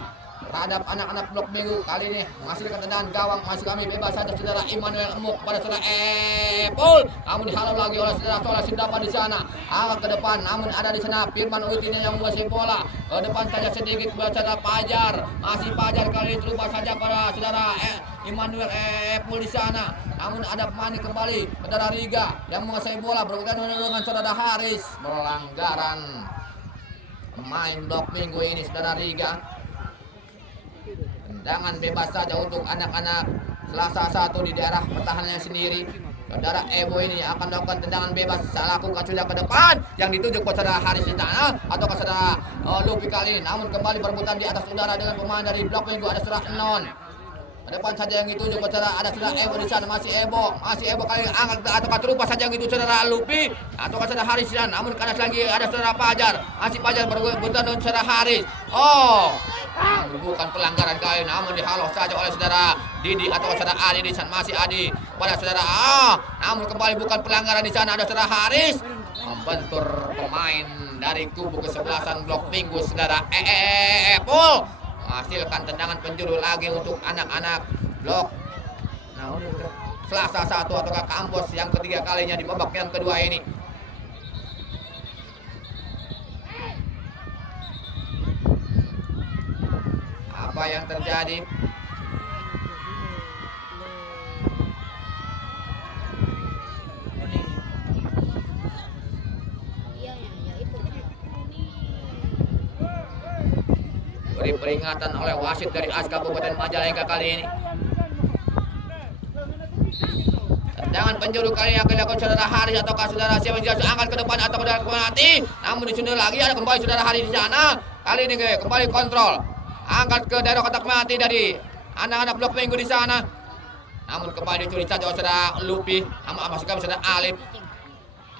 terhadap anak-anak blok minggu. Kali ini masih dengan tendangan gawang, masih kami bebas saja saudara Immanuel Emuk pada saudara Epul. Namun dihalau lagi oleh saudara Sola Sindapa di sana. Angkat ke depan, namun ada di sana Firman Utina yang menguasai bola. Ke depan saja sedikit kepada saudara Fajar. Masih Fajar kali ini terubah saja pada saudara Immanuel Epul di sana. Namun ada pemain kembali saudara Riga yang menguasai bola berhubungan dengan saudara Haris. Pelanggaran pemain blok minggu ini saudara Riga. Tendangan bebas saja untuk anak-anak Selasa satu di daerah pertahanannya sendiri. Saudara Ebo ini akan melakukan tendangan bebas. Lakukan sudah ke depan yang dituju ke saudara Haris di sana atau ke saudara Lupi kali ini. Namun kembali berebutan di atas udara dengan pemain dari blok minggu ada saudara Non. Ke depan saja yang dituju ke saudara ada saudara Ebo di sana. Masih Ebo kali ini angkat atau terlupa saja yang itu saudara Lupi atau ke saudara Haris di sana. Namun kanan lagi ada saudara Fajar. Masih Fajar berebutan dengan saudara Haris. Bukan pelanggaran kali, namun dihalau saja oleh saudara Didi atau saudara Adi di sana. Masih Adi pada saudara namun kembali bukan pelanggaran di sana. Ada saudara Haris membentur pemain dari kubu kesebelasan blok minggu saudara Epul. Hasilkan tendangan penjuru lagi untuk anak-anak blok Selasa satu atau Kambos yang ketiga kalinya di babak yang kedua ini. Apa yang terjadi? Beri peringatan oleh wasit dari AS Kabupaten Majalengka kali ini. Tendangan penjuru kali ini akan dilakukan saudara Haris atau saudara siapa yang angkat ke depan atau ke dalam mati. Namun disundul lagi ada kembali saudara Haris di sana. Kali ini kembali kontrol. Angkat ke daerah kotak mati dari anak-anak blok minggu di sana. Namun kembali dicuri saja oleh saudara Lupi. Masih kami saudara Alif.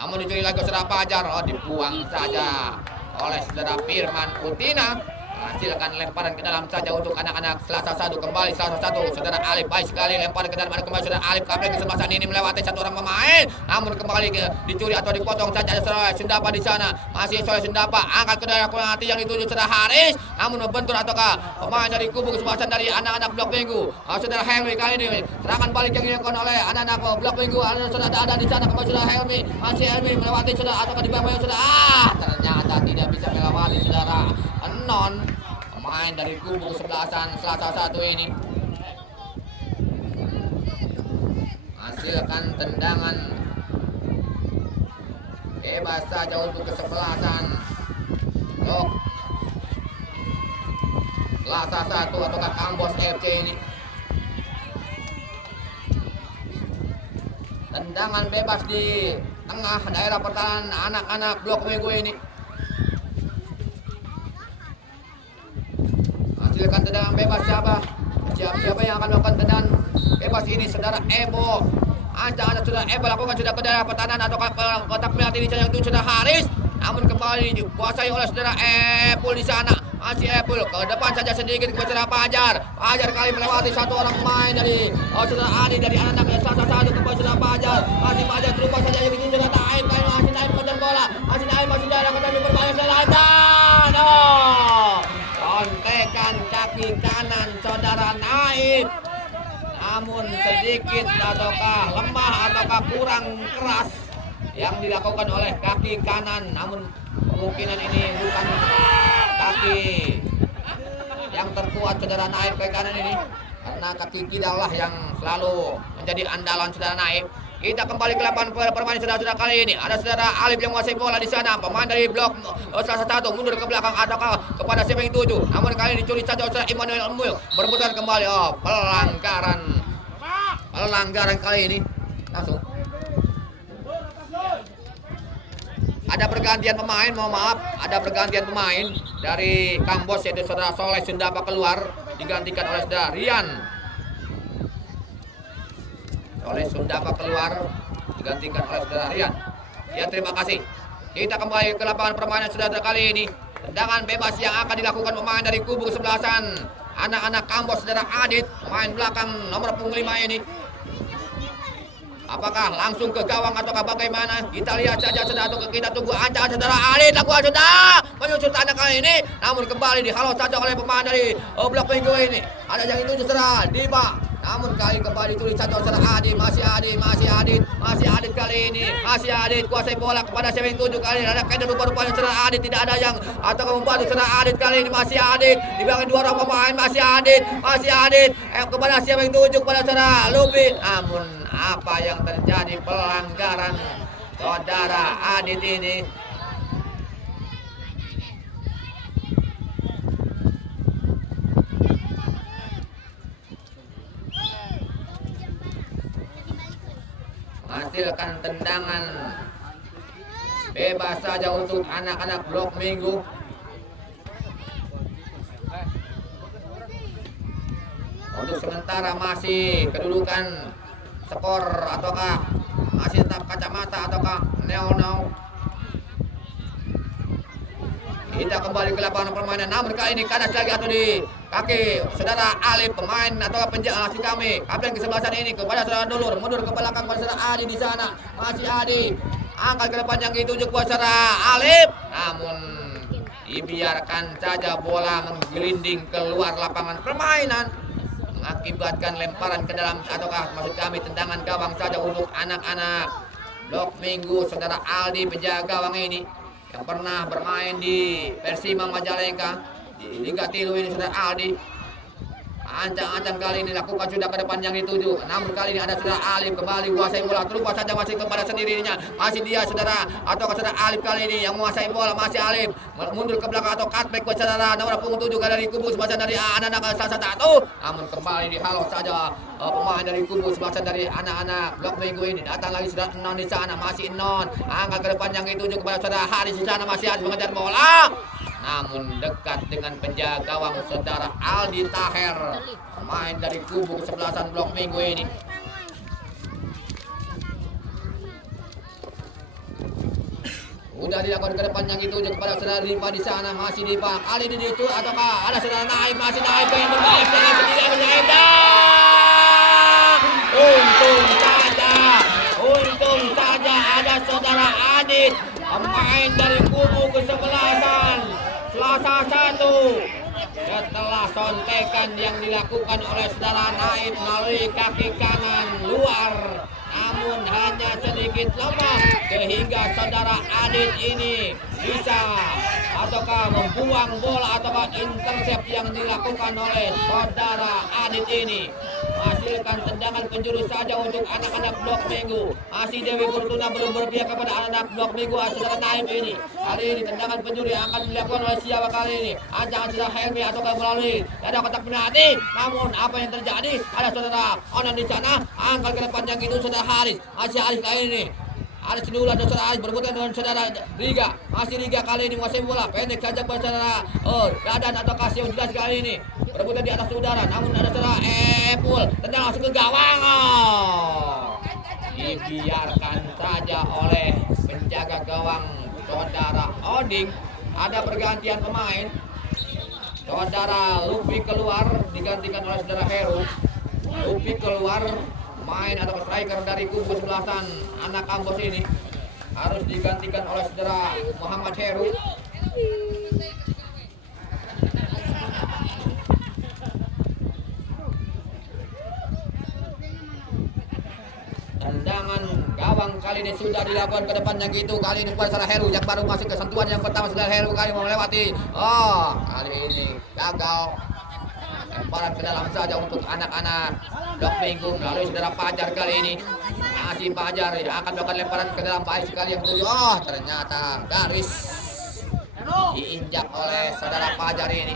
Namun dicuri lagi oleh saudara Fajar. Dibuang saja oleh saudara Firman Utina. Hasilkan lemparan ke dalam saja untuk anak-anak Selasa satu. Kembali Selasa satu saudara Alif baik sekali lemparan ke dalam. Ada kembali saudara Alif kabel kesempatan ini melewati satu orang pemain. Namun kembali dicuri atau dipotong saja saudara Sundapa di sana. Masih saudara Sundapa angkat ke daerah penalti yang dituju saudara Haris. Namun membentur ataukah pemain dari kubu kesempatan dari anak-anak blok minggu. Saudara Helmi kali ini serangan balik yang dilakukan oleh anak-anak blok minggu. Ada di sana kembali saudara Helmi. Masih Helmi melewati saudara ataukah di bawah saudara. Ternyata tidak bisa melewati saudara Non. Pemain dari kubu kesebelasan Selasa satu ini hasilkan tendangan bebas saja untuk kesebelasan blok Selasa satu atau Kambos FC ini. Tendangan bebas di tengah daerah pertahanan anak-anak blok minggu ini. Hasilkan tendangan bebas siapa yang akan melakukan tendangan bebas ini saudara Ebo. Ada saudara Ebo lakukan sudah ke daerah pertahanan atau kotak penalti di sana yang itu saudara Haris. Namun kembali dikuasai oleh saudara Epul di sana. Masih Epul ke depan saja sedikit ke saudara Fajar. Fajar kali melewati satu orang pemain dari saudara Adi dari anak-anak Selasa satu kepada saudara Fajar. Masih Fajar terubah saja yang itu saudara Naib. Masih Naib mengejar bola. Masih Naib masih dalam kembali berbahaya saudara dan kontekan kaki kanan saudara Naib. namun sedikit ataukah lemah ataukah kurang keras yang dilakukan oleh kaki kanan, namun kemungkinan ini bukan kaki yang terkuat saudara Naif kaki kanan ini, karena kaki kidal lah yang selalu menjadi andalan saudara Naif. Kita kembali ke lapangan permainan saudara-saudara kali ini. Ada saudara Alif yang menguasai bola di sana. Pemain dari blok salah satu mundur ke belakang ataukah kepada siapa yang tuju. Namun kali ini dicuri saja oleh Immanuel Emil. Berebutan kembali. Oh, pelanggaran kali ini. Langsung. Ada pergantian pemain, mohon maaf. Ada pergantian pemain dari Kambos, yaitu saudara Soleh Sundapa keluar. Digantikan oleh saudara Rian. Oleh Sundapa keluar, digantikan oleh saudara Rian. Ya, terima kasih. Kita kembali ke lapangan permainan saudara kali ini. Tendangan bebas yang akan dilakukan pemain dari kubu kesebelasan anak-anak Kambos saudara Adit, pemain belakang nomor punggung 5 ini. Apakah langsung ke gawang ataukah bagaimana? Kita lihat saja saudara, atau kita tunggu aja saudara. Adit lakukan sudah menyusul tanda kali ini, namun kembali dihalau saja oleh pemain dari blok minggu ini. Ada yang itu saudara Diba. Namun kali kembali tulis saja saudara Adit, masih Adit kali ini, masih Adit kuasai bola kepada siapa yang tuju kali ini. Ada kaitan rupa-rupanya saudara Adit, tidak ada yang atau membantu saudara Adit kali ini, masih Adit di belakang dua orang pemain, masih Adit kepada siapa yang tuju kepada saudara Lupi. Namun apa yang terjadi, pelanggaran saudara Adit ini. Menghasilkan tendangan bebas saja untuk anak-anak blok minggu. Untuk sementara masih kedudukan skor ataukah masih tetap kacamata ataukah 0-0. Kita kembali ke lapangan permainan, namun kali ini kanan lagi atau di kaki saudara Alif, pemain atau penjaga kami. Kapten kesebelasan ini kepada saudara Dulur, mundur ke belakang kepada saudara Adi di sana. Masih Adi, angkat ke depan yang dituju kepada saudara Alif, namun dibiarkan saja bola menggelinding keluar lapangan permainan, mengakibatkan lemparan ke dalam ataukah maksud kami tendangan gawang saja untuk anak-anak blok minggu saudara Aldi, penjaga gawang ini yang pernah bermain di Persima Majalengka di Liga Tilu ini saudara Aldi. Ancang-ancang kali ini lakukan sudah ke depan yang dituju, namun kali ini ada saudara Alif kembali menguasai bola, terus saja masih kepada sendirinya, masih dia saudara atau saudara Alif kali ini yang menguasai bola, masih Alif mundur ke belakang atau cutback buat saudara nomor punggung 7 dari kubu sebelah dari anak-anak salah satu, namun kembali dihalau saja pemain dari kubu sebelah dari anak-anak blok minggu ini. Datang lagi saudara Non di sana, masih Non angkat ke depan yang dituju kepada saudara Haris di sana, masih Haris mengejar bola, namun dekat dengan penjaga gawang saudara Aldi Taher, pemain dari kubu kesebelasan blok minggu ini. Udah dilakukan ke depan yang itu kepada saudara Dipa di sana, masih Dipa kali ini itu ataukah ada saudara Naib, masih Naib yang bermain sendiri untung saja ada saudara Adit, pemain dari kubu kesebelasan salah satu, setelah sontekan yang dilakukan oleh saudara Naib melalui kaki kanan luar, namun hanya sedikit lemah sehingga saudara Adit ini bisa ataukah membuang bola ataukah intercept yang dilakukan oleh saudara Adit ini. Hasilkan tendangan penjuru saja untuk anak-anak blok minggu. Masih Dewi Fortuna belum berpihak kepada anak blok minggu saudara Naib ini. Kali ini tendangan penjuru yang akan dilakukan oleh siapa kali ini? Anjangan saudara Helmi ataukah melalui ada kotak penalti. Namun apa yang terjadi? Ada saudara Onan di sana, angkat ke depan yang itu saudara Haris. Masih Haris kali ini. Ada Sinula dan saudara Haris berebutan dengan saudara Riga. Masih Riga kali ini menguasai bola. Pendek saja buat saudara Dadan atau Kasih yang jelas kali ini. Berebutan di atas udara, namun ada saudara Epul tendang langsung ke gawang. Dibiarkan saja oleh penjaga gawang saudara Oding. Ada pergantian pemain. Saudara Lupi keluar digantikan oleh saudara Heru. Lupi keluar, main atau striker dari kubu sebelasan anak Kambos ini harus digantikan oleh saudara Muhammad Heru. tendangan gawang kali ini sudah dilakukan ke depan yang gitu. Kali ini kepada Heru yang baru masuk ke sentuhan yang pertama sudah Heru kali mau melewati. Oh, kali ini gagal. Lemparan ke dalam saja untuk anak-anak Blok Minggu melalui saudara Fajar kali ini. Masih Fajar akan melakukan lemparan ke dalam baik sekali yang kedua. Oh, ternyata garis diinjak oleh saudara Fajar ini.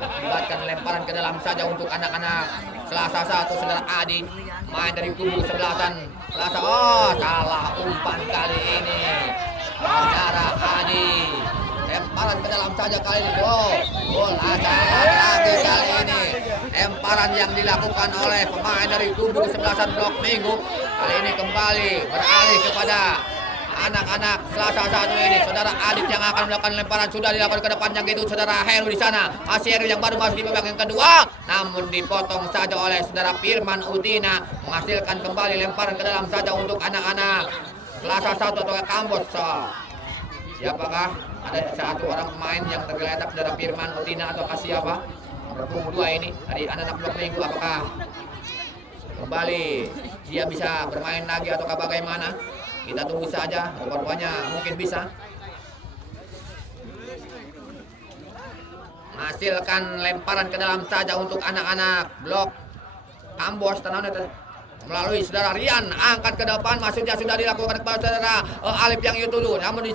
Akibatkan lemparan ke dalam saja untuk anak-anak Selasa satu saudara Adi main dari kubu sebelasan Selasa. Oh, salah umpan kali ini saudara Adi. Lemparan ke dalam saja kali ini. Oh, bola salah lagi kali ini. Lemparan yang dilakukan oleh pemain dari kubu kesebelasan Blok Minggu kali ini kembali beralih kepada anak-anak Selasa satu ini. Saudara Adit yang akan melakukan lemparan sudah dilakukan ke depan yang itu saudara Heru di sana. Masih Heru yang baru masuk di babak yang kedua, namun dipotong saja oleh saudara Firman Utina menghasilkan kembali lemparan ke dalam saja untuk anak-anak Selasa satu atau Kambos. Siapakah? Ada satu orang pemain yang tergeletak saudara Firman Utina atau siapa? Nomor 2 ini dari anak-anak Blok Minggu. Apakah kembali dia bisa bermain lagi ataukah bagaimana? Kita tunggu saja, rupanya mungkin bisa. Menghasilkan lemparan ke dalam saja untuk anak-anak Blok Ambos melalui saudara Rian, angkat ke depan, masuknya sudah dilakukan kepada saudara Alif yang itu dulu. Namun di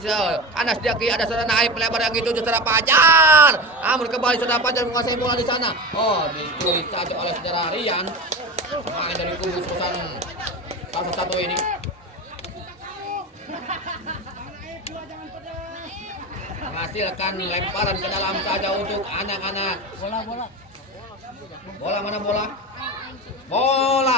Anas Diaki ada saudara Naif melebar yang itu saudara Fajar. Namun kembali saudara Fajar menguasai bola di sana. Oh, dicuri saja oleh saudara Rian. Pemain dari kubu Susan salah satu ini. Menghasilkan lemparan ke dalam saja untuk anak-anak. Bola mana bola? Bola.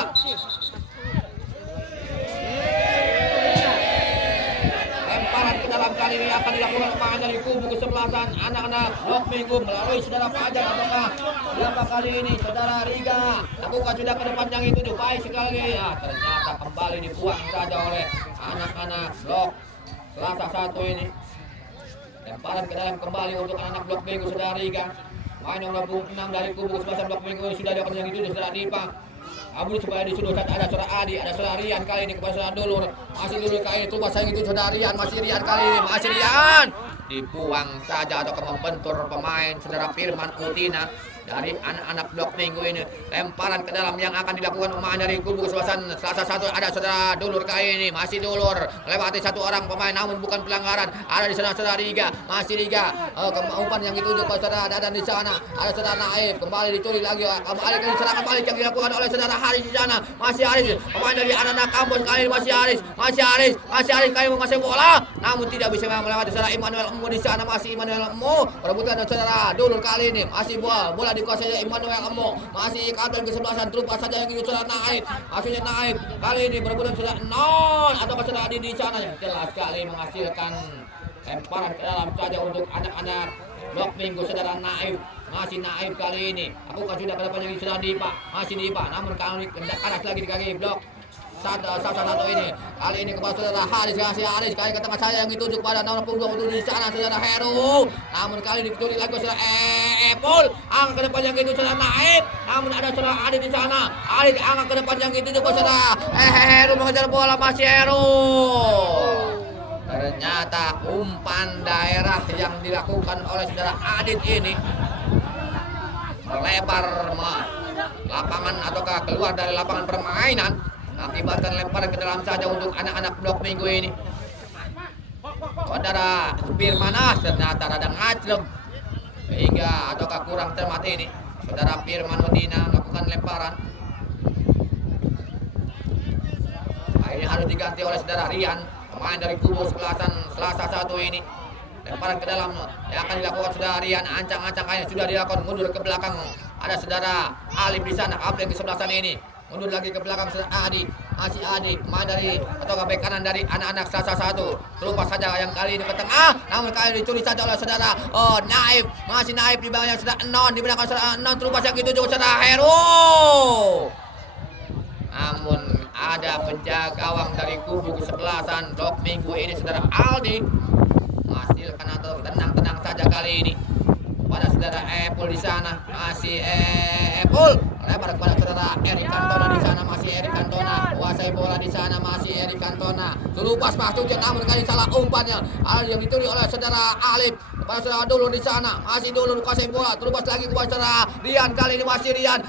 Lemparan ke dalam kali ini akan dilakukan pemain dari kubu kesebelasan anak-anak Blok Minggu melalui saudara Fajar ataukah siapa kali ini saudara Riga. Lakukan sudah ke depan yang itu baik sekali. Ya, ternyata kembali dibuang saja oleh anak-anak Blok Selasa satu ini. Lemparan ke dalam kembali untuk anak Blok Minggu saudara Riga. Main nomor 6 dari kubu kesebelasan Blok Minggu sudah dilakukan yang itu saudara Dipa. Abu supaya disuruh saja ada saudara Adi, ada saudara Rian kali ini kepada saudara Dulur. Masih Dulur kali ini tumbas sayang itu saudara Rian, masih Rian kali ini, masih Rian. Dibuang saja atau membentur pemain saudara Firman Utina dari anak-anak Blok Minggu ini. Lemparan ke dalam yang akan dilakukan pemain dari kubu kesebelasan Selasa satu ada saudara Dulur kali ini, masih Dulur melewati satu orang pemain namun bukan pelanggaran. Ada di sana saudara Riga, masih Riga. Umpan yang dituju ke saudara Dadan di sana. Ada saudara Naif kembali dicuri lagi. Kembali ke serangan balik yang dilakukan oleh saudara Haris di sana. Masih Haris, pemain dari anak-anak Kampus kali ini masih Haris, masih Haris kali menguasai bola namun tidak bisa melewati saudara Immanuel Emu di sana. Masih Immanuel Emu perebutan saudara Dulur kali ini, masih bola dikuasai Immanuel Emo, masih kapten kesebelasan terlupa saja yang itu saudara Naif. Maksudnya Naif kali ini berebutan saudara Non atau saudara Adi di sana yang jelas sekali menghasilkan lemparan ke dalam saja untuk anak-anak Blok Minggu saudara Naif. Masih Naif kali ini. Aku kan sudah ke depan yang sudah Dipa, masih Dipa namun kali kanas lagi di kaki Blok satu ini. Kali ini kepada saudara Haris, kasih Haris kali ke tengah saya yang dituju kepada nomor 22 di sana saudara Heru. Namun kali dicuri lagi saudara Epul. Angkat ke depan yang itu saudara Naib. Namun ada saudara Adit di sana. Adit angkat ke depan yang itu juga saudara Heru mengejar bola masih Heru. Ternyata umpan daerah yang dilakukan oleh saudara Adit ini melebar lapangan ataukah keluar dari lapangan permainan. Akibatkan lemparan ke dalam saja untuk anak-anak Blok Minggu ini. Saudara Firman ternyata rada ngaclem sehingga ataukah kurang cermat ini. Saudara Firman Udina melakukan lemparan. Ini harus diganti oleh saudara Rian, pemain dari kubu sebelasan Selasa satu ini. Lemparan ke dalam yang akan dilakukan saudara Rian, ancang-ancang kayaknya sudah dilakukan mundur ke belakang. Ada saudara Alif di sana, kapten kesebelasan ini. Mundur lagi ke belakang saudara Adi, masih Adi, main dari atau bek kanan dari anak-anak Selasa satu. Terlupa saja yang kali ini ke tengah, namun kali dicuri saja oleh saudara Naif, masih Naif di belakang saudara Non, di belakang saudara Non terlupa yang itu juga saudara Heru. Namun ada penjaga gawang dari kubu kesebelasan Blok Minggu ini saudara Aldi menghasilkan atau tenang-tenang saja kali ini pada saudara Epul di sana. Masih Epul lebar kepada saudara Erik Cantona di sana, masih Erik Cantona kuasai bola di sana, masih Erik Cantona terlepas masuknya namun kali salah umpannya yang dituju oleh saudara Alif kepada saudara Dulur di sana, masih Dulur kuasai bola terlepas lagi kepada saudara Rian, kali ini masih Rian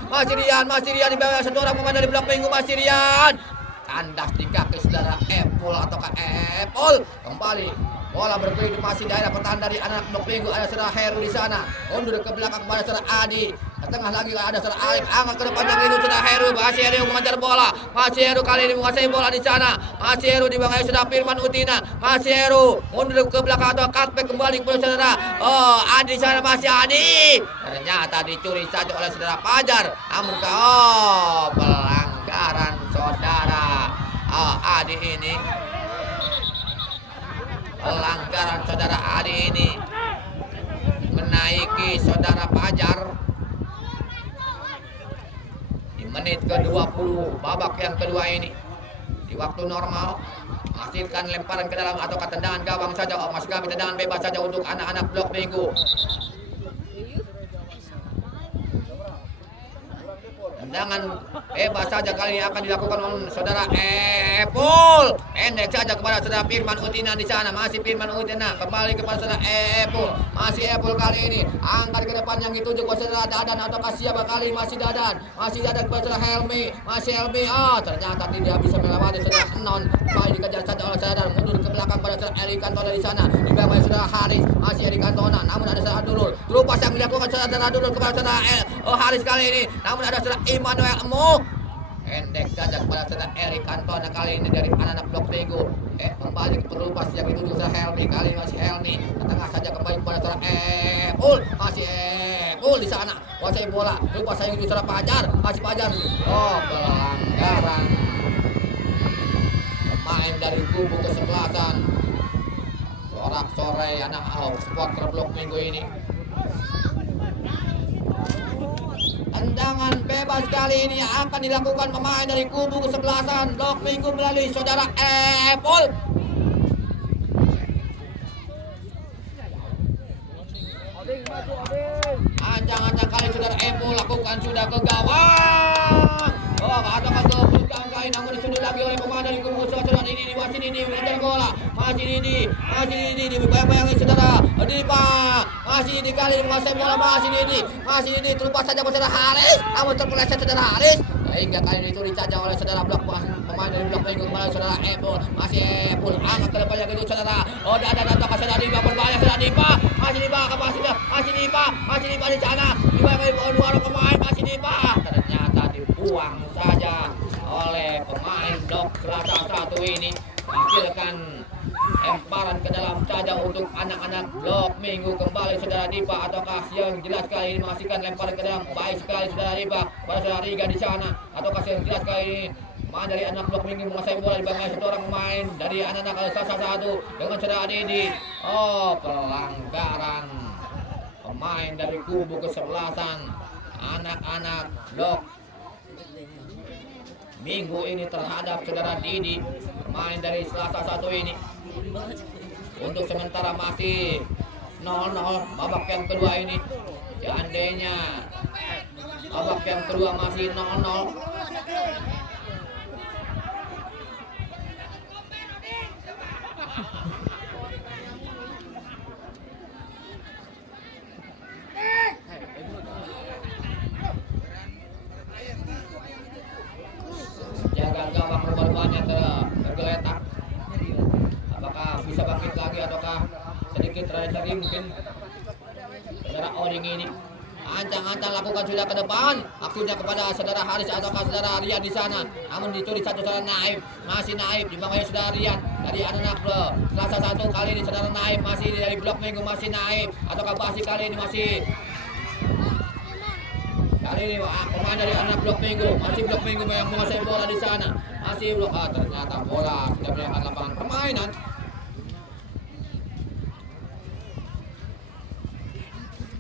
di bawah satu orang pemain dari Blok Minggu, masih Rian kandas di kaki saudara Epul ataukah Epul kembali. Bola bergulir masih daerah pertahanan dari anak Blok Minggu, ada saudara Heru di sana. Mundur ke belakang kepada saudara Adi. Ke tengah lagi ada saudara Alif, angkat ke depan yang itu saudara Heru. Masih Heru mengejar bola. Masih Heru kali ini menguasai bola di sana. Masih Heru dibangai saudara Firman Utina. Masih Heru mundur ke belakang atau cutback kembali kepada saudara Adi di sana, masih Adi. Ternyata dicuri saja oleh saudara Fajar. Namun pelanggaran saudara Adi ini. Pelanggaran saudara Adi ini menaiki saudara Fajar di menit ke-20 babak yang kedua ini. Di waktu normal menghasilkan lemparan ke dalam atau tendangan gawang saja, masih kami tendangan bebas saja untuk anak-anak Blok Minggu. Tendangan bebas saja kali ini akan dilakukan oleh saudara Epul. Pendek saja kepada saudara Firman Utina di sana, masih Firman Utina kembali kepada saudara Epul. Masih Epul kali ini angkat ke depan yang dituju kepada saudara Dadan atau siapa kali, masih Dadan kepada saudara Helmi, masih Helmi. Ternyata tidak bisa melewati saudara Non. Kembali dikejar saja oleh saudara, mundur ke belakang pada saudara Erik Cantona di sana, di bawah saudara Haris, masih Erik Cantona, namun ada saudara Dulur. Lupa yang dilakukan saudara Dulur kepada saudara Haris kali ini, namun ada saudara Immanuel Mo. Pendek saja kepada saudara Erik Cantona kali ini dari anak-anak Blok Minggu. Kembali ke pelupas yang dituju saudara Helmi, kali ini masih Helmi. Ke tengah saja kembali kepada saudara Epul, masih Epul di sana. Kuasai bola, lupa saya itu saudara Fajar, masih Fajar. Pelanggaran pemain dari kubu kesebelasan. Sorak-sorai anak supporter Blok Minggu ini. Tendangan bebas kali ini akan dilakukan pemain dari kubu kesebelasan Blok Minggu melalui saudara Epul. Ancang-ancang kali saudara Epul lakukan sudah ke gawang. Adakah kebukaan kali, namun disuduh lagi oleh pemain dari kubu kesebelasan ini. Masih Didi mengejar bola, masih Didi dibayang-bayangi saudara Dipa. Masih Didi kali menguasai bola, masih Didi terlepas saja pada saudara Haris, namun terpeleset saudara Haris hingga kali ini dicuri saja oleh saudara pemain dari Blok Minggu kepada saudara Epul. Masih Epul angkat ke depan yang itu saudara datang ke saudara Dipa, berbahaya saudara Dipa, masih Dipa di sana, dibayang-bayangi dua orang pemain, masih Dipa. Ternyata dibuang saja oleh pemain Blok Selasa satu ini, menghasilkan lemparan ke dalam saja untuk anak-anak Blok Minggu. Kembali saudara Dipa ataukah yang jelas kali ini menghasilkan lemparan ke dalam, baik sekali saudara Dipa pada saudara Riga di sana, ataukah yang jelas kali ini pemain dari anak Blok Minggu menguasai bola di bawah satu orang pemain dari anak-anak Selasa satu dengan saudara Didi. Pelanggaran pemain dari kubu kesebelasan anak-anak Blok Minggu ini terhadap saudara Didi, pemain dari Selasa satu ini. Untuk sementara masih 0-0 babak yang kedua ini. Seandainya babak yang kedua masih 0-0, jaga gawang rumah-rumahnya tergeletak. Apakah bisa bangkit lagi ataukah sedikit lagi mungkin saudara Oding ini. Ancang-ancang lakukan sudah ke depan, maksudnya kepada saudara Haris ataukah saudara Rian di sana, namun dicuri satu saudara Naib, masih Naib di bawahnya saudara Rian dari anak Selasa satu. Kali ini saudara Naib masih dari Blok Minggu, masih Naib ataukah Basi kali ini masih kali ini pemain dari anak Blok Minggu, masih Blok Minggu yang menguasai bola di sana, masih Blok. Ternyata bola sudah melewati lapangan permainan.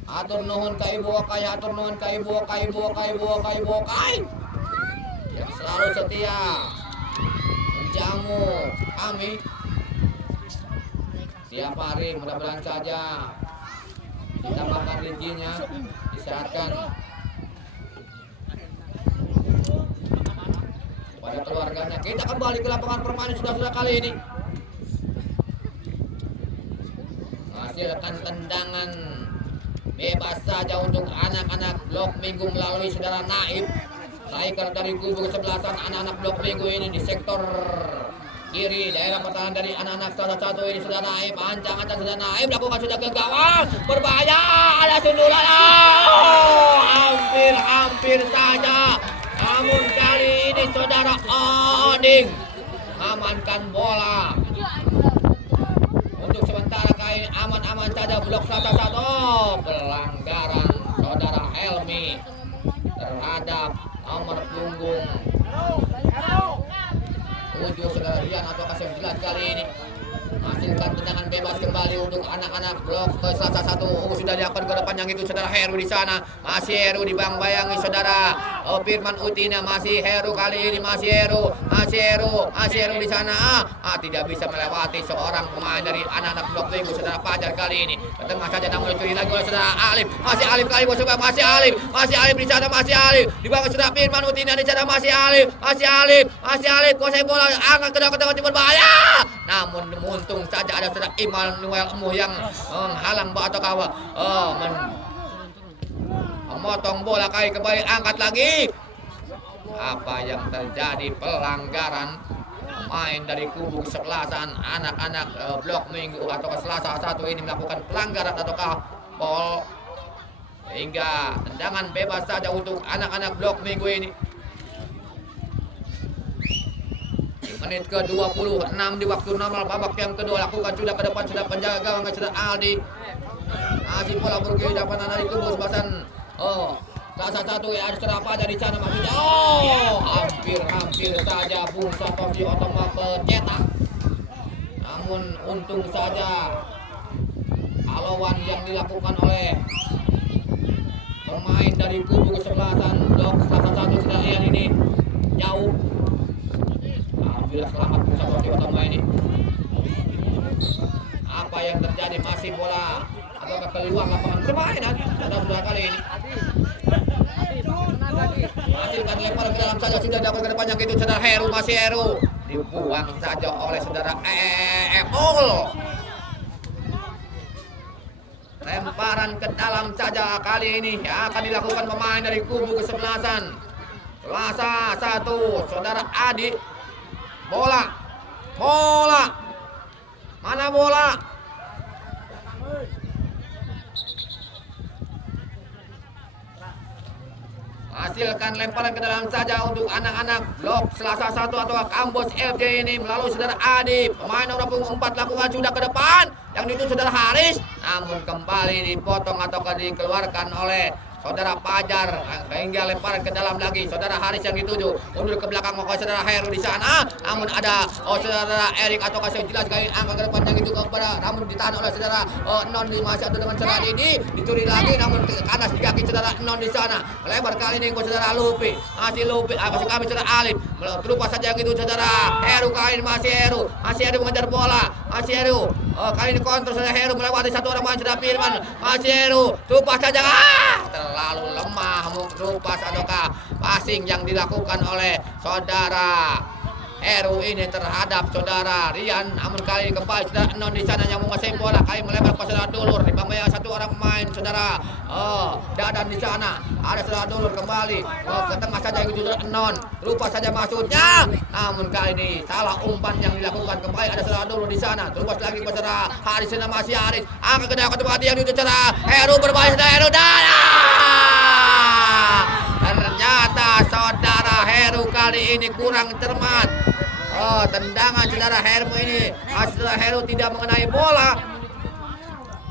Atur nuhun ka ibu wakai, atur nuhun ka ibu wakai, yang selalu setia menjamu kami setiap hari. Mudah-mudahan saja ditambahkan rezekinya, disehatkan pada keluarganya. Kita kembali ke lapangan permainan sudah kali ini. Hasilkan tendangan bebas saja untuk anak-anak Blok Minggu melalui saudara Naib. Striker dari kubu kesebelasan anak-anak Blok Minggu ini di sektor kiri daerah pertahanan dari anak-anak salah satu ini sudah Naib. Ancang-ancang sudah Naib lakukan sudah ke gawang, berbahaya, ada sundulan. Hampir saja. Namun kali ini saudara Oding amankan bola. Untuk sementara kali aman-aman saja Blok salah satu. Pelanggaran saudara Helmi terhadap nomor punggung 7 saudara Rian atau kasih jelas kali ini. Hasilkan tendangan bebas kembali untuk anak-anak Blok ke salah satu. Sudah dilakukan ke depan yang itu saudara Heru di sana. Masih Heru dibayang-bayangi saudara Firman Utina. Masih Heru kali ini, masih Heru di sana. Tidak bisa melewati seorang pemain dari anak-anak Blok Minggu saudara Fajar kali ini. Ke tengah saja namun dicuri lagi oleh saudara Alif. Masih Alif kali ini masih Alif di sana, masih Alif dibangun saudara Firman Utina di sana, masih Alif kuasai bola, angkat ke dalam berbahaya. Namun untung saja ada saudara Immanuel Emuh yang menghalang atau kawan memotong bola kali kembali angkat lagi. Apa yang terjadi? Pelanggaran pemain dari kubu kesebelasan anak-anak Blok Minggu atau Selasa satu ini melakukan pelanggaran ataukah foul hingga tendangan bebas saja untuk anak-anak Blok Minggu ini. Menit ke-26 di waktu normal babak yang kedua, lakukan sudah ke depan sudah penjaga gawang sudah Aldi. Masih bola bergulir dapat dari kubu kesebelasan salah satu ya ada serapa dari sana masih hampir saja Bung Satoshi Otomo pencetak. Namun untung saja alauan yang dilakukan oleh pemain dari kubu kesebelasan Blok salah satu sudah Rian ini jauh. Alhamdulillah selamat Bung Satoshi Otomo ini. Apa yang terjadi? Masih bola atau keluar lapangan permainan sudah kali ini. Hasilkan lempar ke dalam saja sudah dapat ke depannya gitu saudara Heru, masih Heru dibuang saja oleh saudara Emol. Lemparan ke dalam saja kali ini yang akan dilakukan pemain dari kubu kesebelasan Selasa satu saudara Adi. Bola mana bola? Hasilkan lemparan ke dalam saja untuk anak-anak Blok Selasa satu atau Kambos FJ ini melalui saudara Adi. Pemain nomor punggung 4 lakukan sudah ke depan yang itu saudara Haris, namun kembali dipotong atau dikeluarkan oleh saudara Fajar hingga lemparan ke dalam lagi saudara Haris yang dituju mundur ke belakang maka saudara Heru di sana, namun ada saudara Erik atau kasih jelas kali angka ke depan yang itu kepada namun ditahan oleh saudara Non di masih ada dengan saudara ini dicuri lagi namun kanas di kaki saudara Non di sana melebar kali ini ke saudara Lupi masih kami saudara Alif berupa saja gitu saudara Heru kali ini masih Heru mengejar bola masih Heru kali ini kontrol saudara Heru melewati satu orang main saudara Firman masih Heru tupas saja terlalu lemah rupas ataukah passing yang dilakukan oleh saudara Heru ini terhadap saudara Rian. Namun kali ini kembali saudara Non di sana yang menguasai bola kali melebar ke saudara Dulur dibangun satu orang pemain saudara Dadan di sana ada saudara Dulur kembali ke tengah saja itu saudara Non lupa saja maksudnya, namun kali ini salah umpan yang dilakukan kembali ada saudara Dulur di sana terus lagi ke saudara Haris dan masih Haris angkat ke dalam tempat yang itu saudara Heru berbahaya saudara Heru ternyata saudara Heru kali ini kurang cermat. Tendangan saudara Heru ini saudara Heru tidak mengenai bola,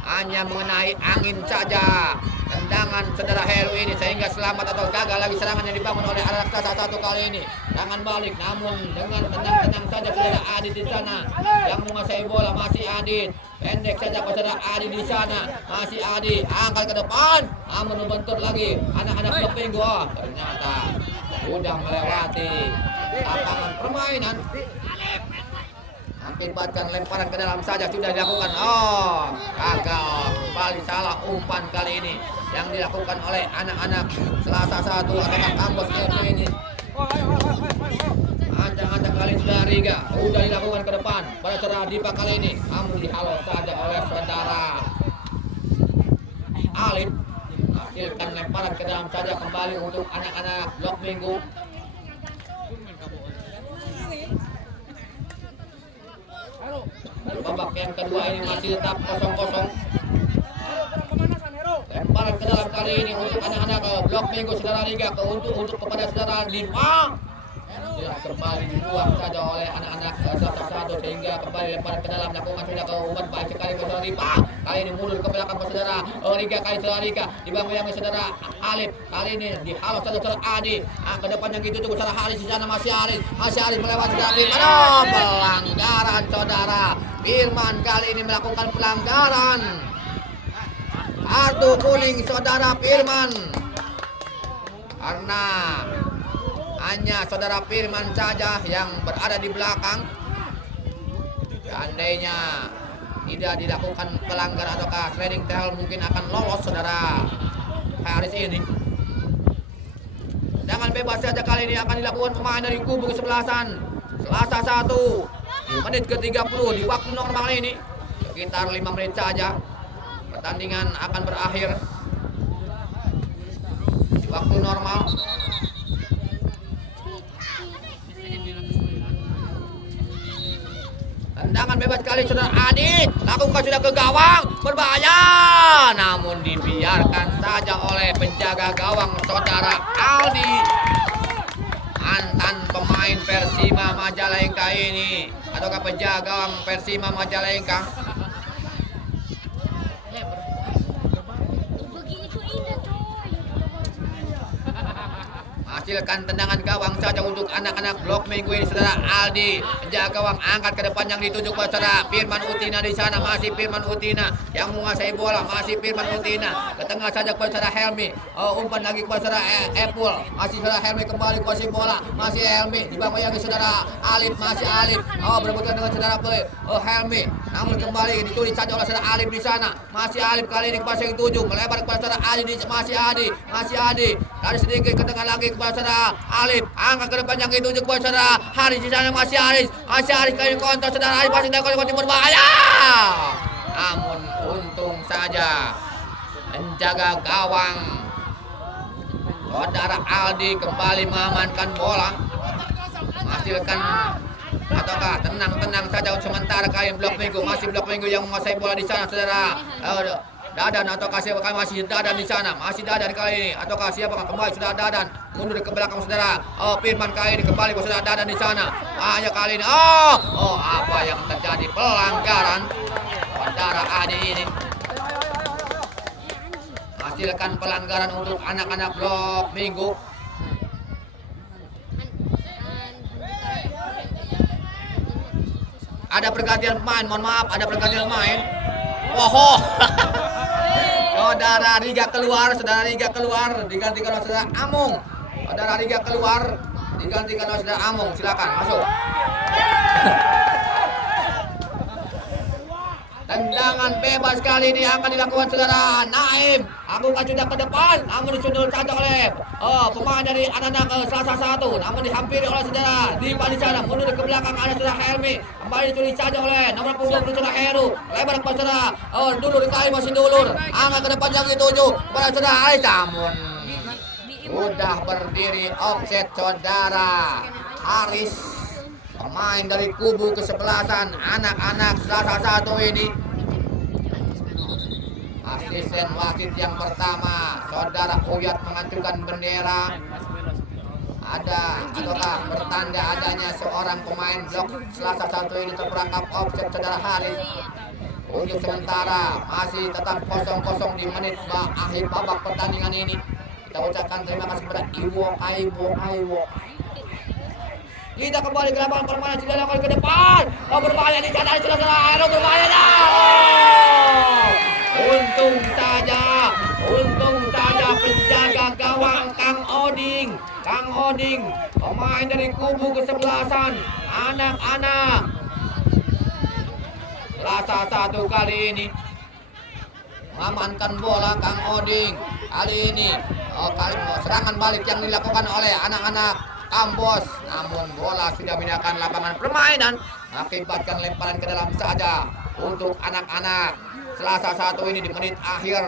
hanya mengenai angin saja tendangan saudara Heru ini sehingga selamat atau gagal lagi serangan yang dibangun oleh anak salah satu kali ini. Tangan balik namun dengan tenang-tenang saja saudara Adit di sana yang menguasai bola masih Adit. Pendek saja saudara Adi di sana masih Adi angkat ke depan namun membentur lagi anak-anak Blok Minggu. Ternyata sudah melewati lapangan permainan. Akibatkan lemparan ke dalam saja sudah dilakukan. Gagal kembali salah umpan kali ini yang dilakukan oleh anak-anak Selasa satu atau Kambos ini. Ancang-ancang kali sudah Riga. Sudah dilakukan ke depan. Pada cara Dipa kali ini. Namun dihalau saja oleh saudara Alif. Hasilkan lemparan ke dalam saja kembali untuk anak-anak Blok Minggu. Babak yang kedua ini masih tetap 0-0. Lemparan ke dalam kali ini untuk anak-anak Blok Minggu saudara Liga untuk kepada saudara Dipa. Ya, kembali dibuang saja oleh anak-anak satu sehingga kembali lemparan ke dalam lakukan sudah ke umpan baik sekali ke saudara Dipa. Kali ini mundur ke belakang saudara Liga kali saudara Liga dibangun saudara Alif. Kali ini dihalau saudara Adi. Ke depan yang itu saudara Haris di sana masih Haris melewati saudara Dipa. Pelanggaran saudara Firman kali ini melakukan pelanggaran. Kartu kuning saudara Firman. Karena hanya saudara Firman saja yang berada di belakang. Seandainya tidak dilakukan pelanggaran ataukah sliding tackle mungkin akan lolos saudara Haris ini. Dengan bebas saja kali ini akan dilakukan pemain dari kubu kesebelasan. Selasa 1 di menit ke-30 di waktu normal ini. Sekitar 5 menit saja pertandingan akan berakhir di waktu normal. Tendangan bebas kali saudara Adi, lakukan sudah ke gawang, berbahaya, namun dibiarkan saja oleh penjaga gawang saudara Aldi. Mantan pemain Persima Majalengka ini, ataukah penjaga gawang Persima Majalengka. Hasilkan tendangan gawang saja untuk anak-anak Blok Minggu ini saudara Aldi. Penjaga gawang angkat ke depan yang dituju kepada saudara Firman Utina di sana. Masih Firman Utina yang menguasai bola. Masih Firman Utina ke tengah saja kepada saudara Helmi. Umpan lagi kepada saudara Epul. Masih saudara Helmi kembali kuasai bola. Masih Helmi dibawa yang saudara Alif. Masih Alif. Berebutan dengan saudara Helmi. Namun kembali ditulis saja oleh saudara Alif di sana. Masih Alif kali ini kepada yang 7 melebar kepada saudara Adi. Masih Adi. Dari sedikit ke tengah lagi kepada saudara Alif, angkat ke depan yang itu kepada saudara Haris di sana. Masih Haris kali ini kontrol saudara Alif masih dapat berbahaya. Namun untung saja penjaga gawang saudara Aldi kembali mengamankan bola, menghasilkan ataukah tenang saja untuk sementara kali Blok Minggu. Masih Blok Minggu yang menguasai bola di sana saudara Dadan ataukah siapa masih Dadan di sana. Masih Dadan kali ini ataukah siapa kembali sudah Dadan mundur ke belakang saudara Firman kali ini kembali saudara Dadan di sana. Hanya kali ini apa yang terjadi, pelanggaran saudara Adi ini. Hasilkan pelanggaran untuk anak-anak Blok Minggu. Ada pergantian pemain, mohon maaf, ada pergantian pemain. Saudara Riga keluar, digantikan oleh saudara Amung. Saudara Riga keluar, digantikan oleh saudara Amung. Silakan masuk. Tendangan bebas kali ini akan dilakukan saudara Naim. Agung sudah ke depan, namun disundul saja oleh pemain dari anak-anak Selasa 1. Namun dihampiri oleh saudara Dipa di sana. Mundur ke belakang ada saudara Helmi. Kembali ditulis saja oleh nomor 20 saudara Heru. Lebar kepada saudara Dulur kali masih Dulur. Angkat ke depan yang dituju kepada saudara Aris. Namun sudah berdiri offset saudara Haris. Pemain dari kubu kesebelasan anak-anak Selasa 1 ini. Asisten wasit yang pertama saudara Uyat mengacukan bendera. Ada ataukah bertanda adanya seorang pemain Blok Selasa 1 ini terperangkap offset saudara Haris. Untuk sementara masih tetap 0-0 di menit akhir babak pertandingan ini. Kita ucapkan terima kasih kepada Iwo. Kita kembali ke lapangan permainan, sudah lakukan ke depan. Berbahaya di sana, sudah berbahaya Untung saja penjaga gawang Kang Oding, pemain dari kubu kesebelasan anak-anak Selasa 1 kali ini mengamankan bola. Kang Oding kali ini serangan balik yang dilakukan oleh anak-anak Kambos, namun bola sudah pindahkan lapangan permainan, akibatkan lemparan ke dalam saja untuk anak-anak. Selasa 1 ini di menit akhir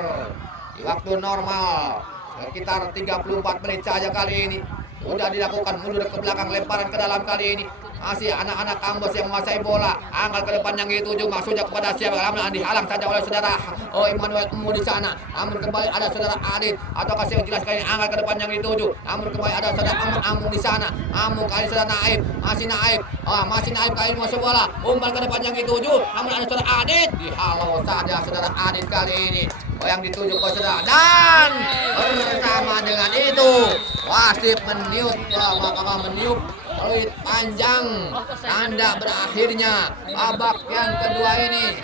di waktu normal sekitar 34 menit saja kali ini. Sudah dilakukan mundur ke belakang, lemparan ke dalam kali ini. Masih anak-anak Kambos yang menguasai bola. Angkat ke depan yang dituju, maksudnya kepada siapa? Namun dihalang saja oleh saudara Emmanuel Emu di sana. Namun kembali ada saudara Adit atau kasih yang jelas kali ini, angkat ke depan yang dituju. Namun kembali ada saudara Amu di sana. Amu kali saudara Naib, masih Naib. Masih Naib kali ini menguasai bola. Umpan ke depan yang dituju. Namun ada saudara Adit. Dihalau saja saudara Adit kali ini. Yang dituju ke saudara, dan bersama dengan itu wasit meniup peluit panjang, tanda berakhirnya babak yang kedua ini.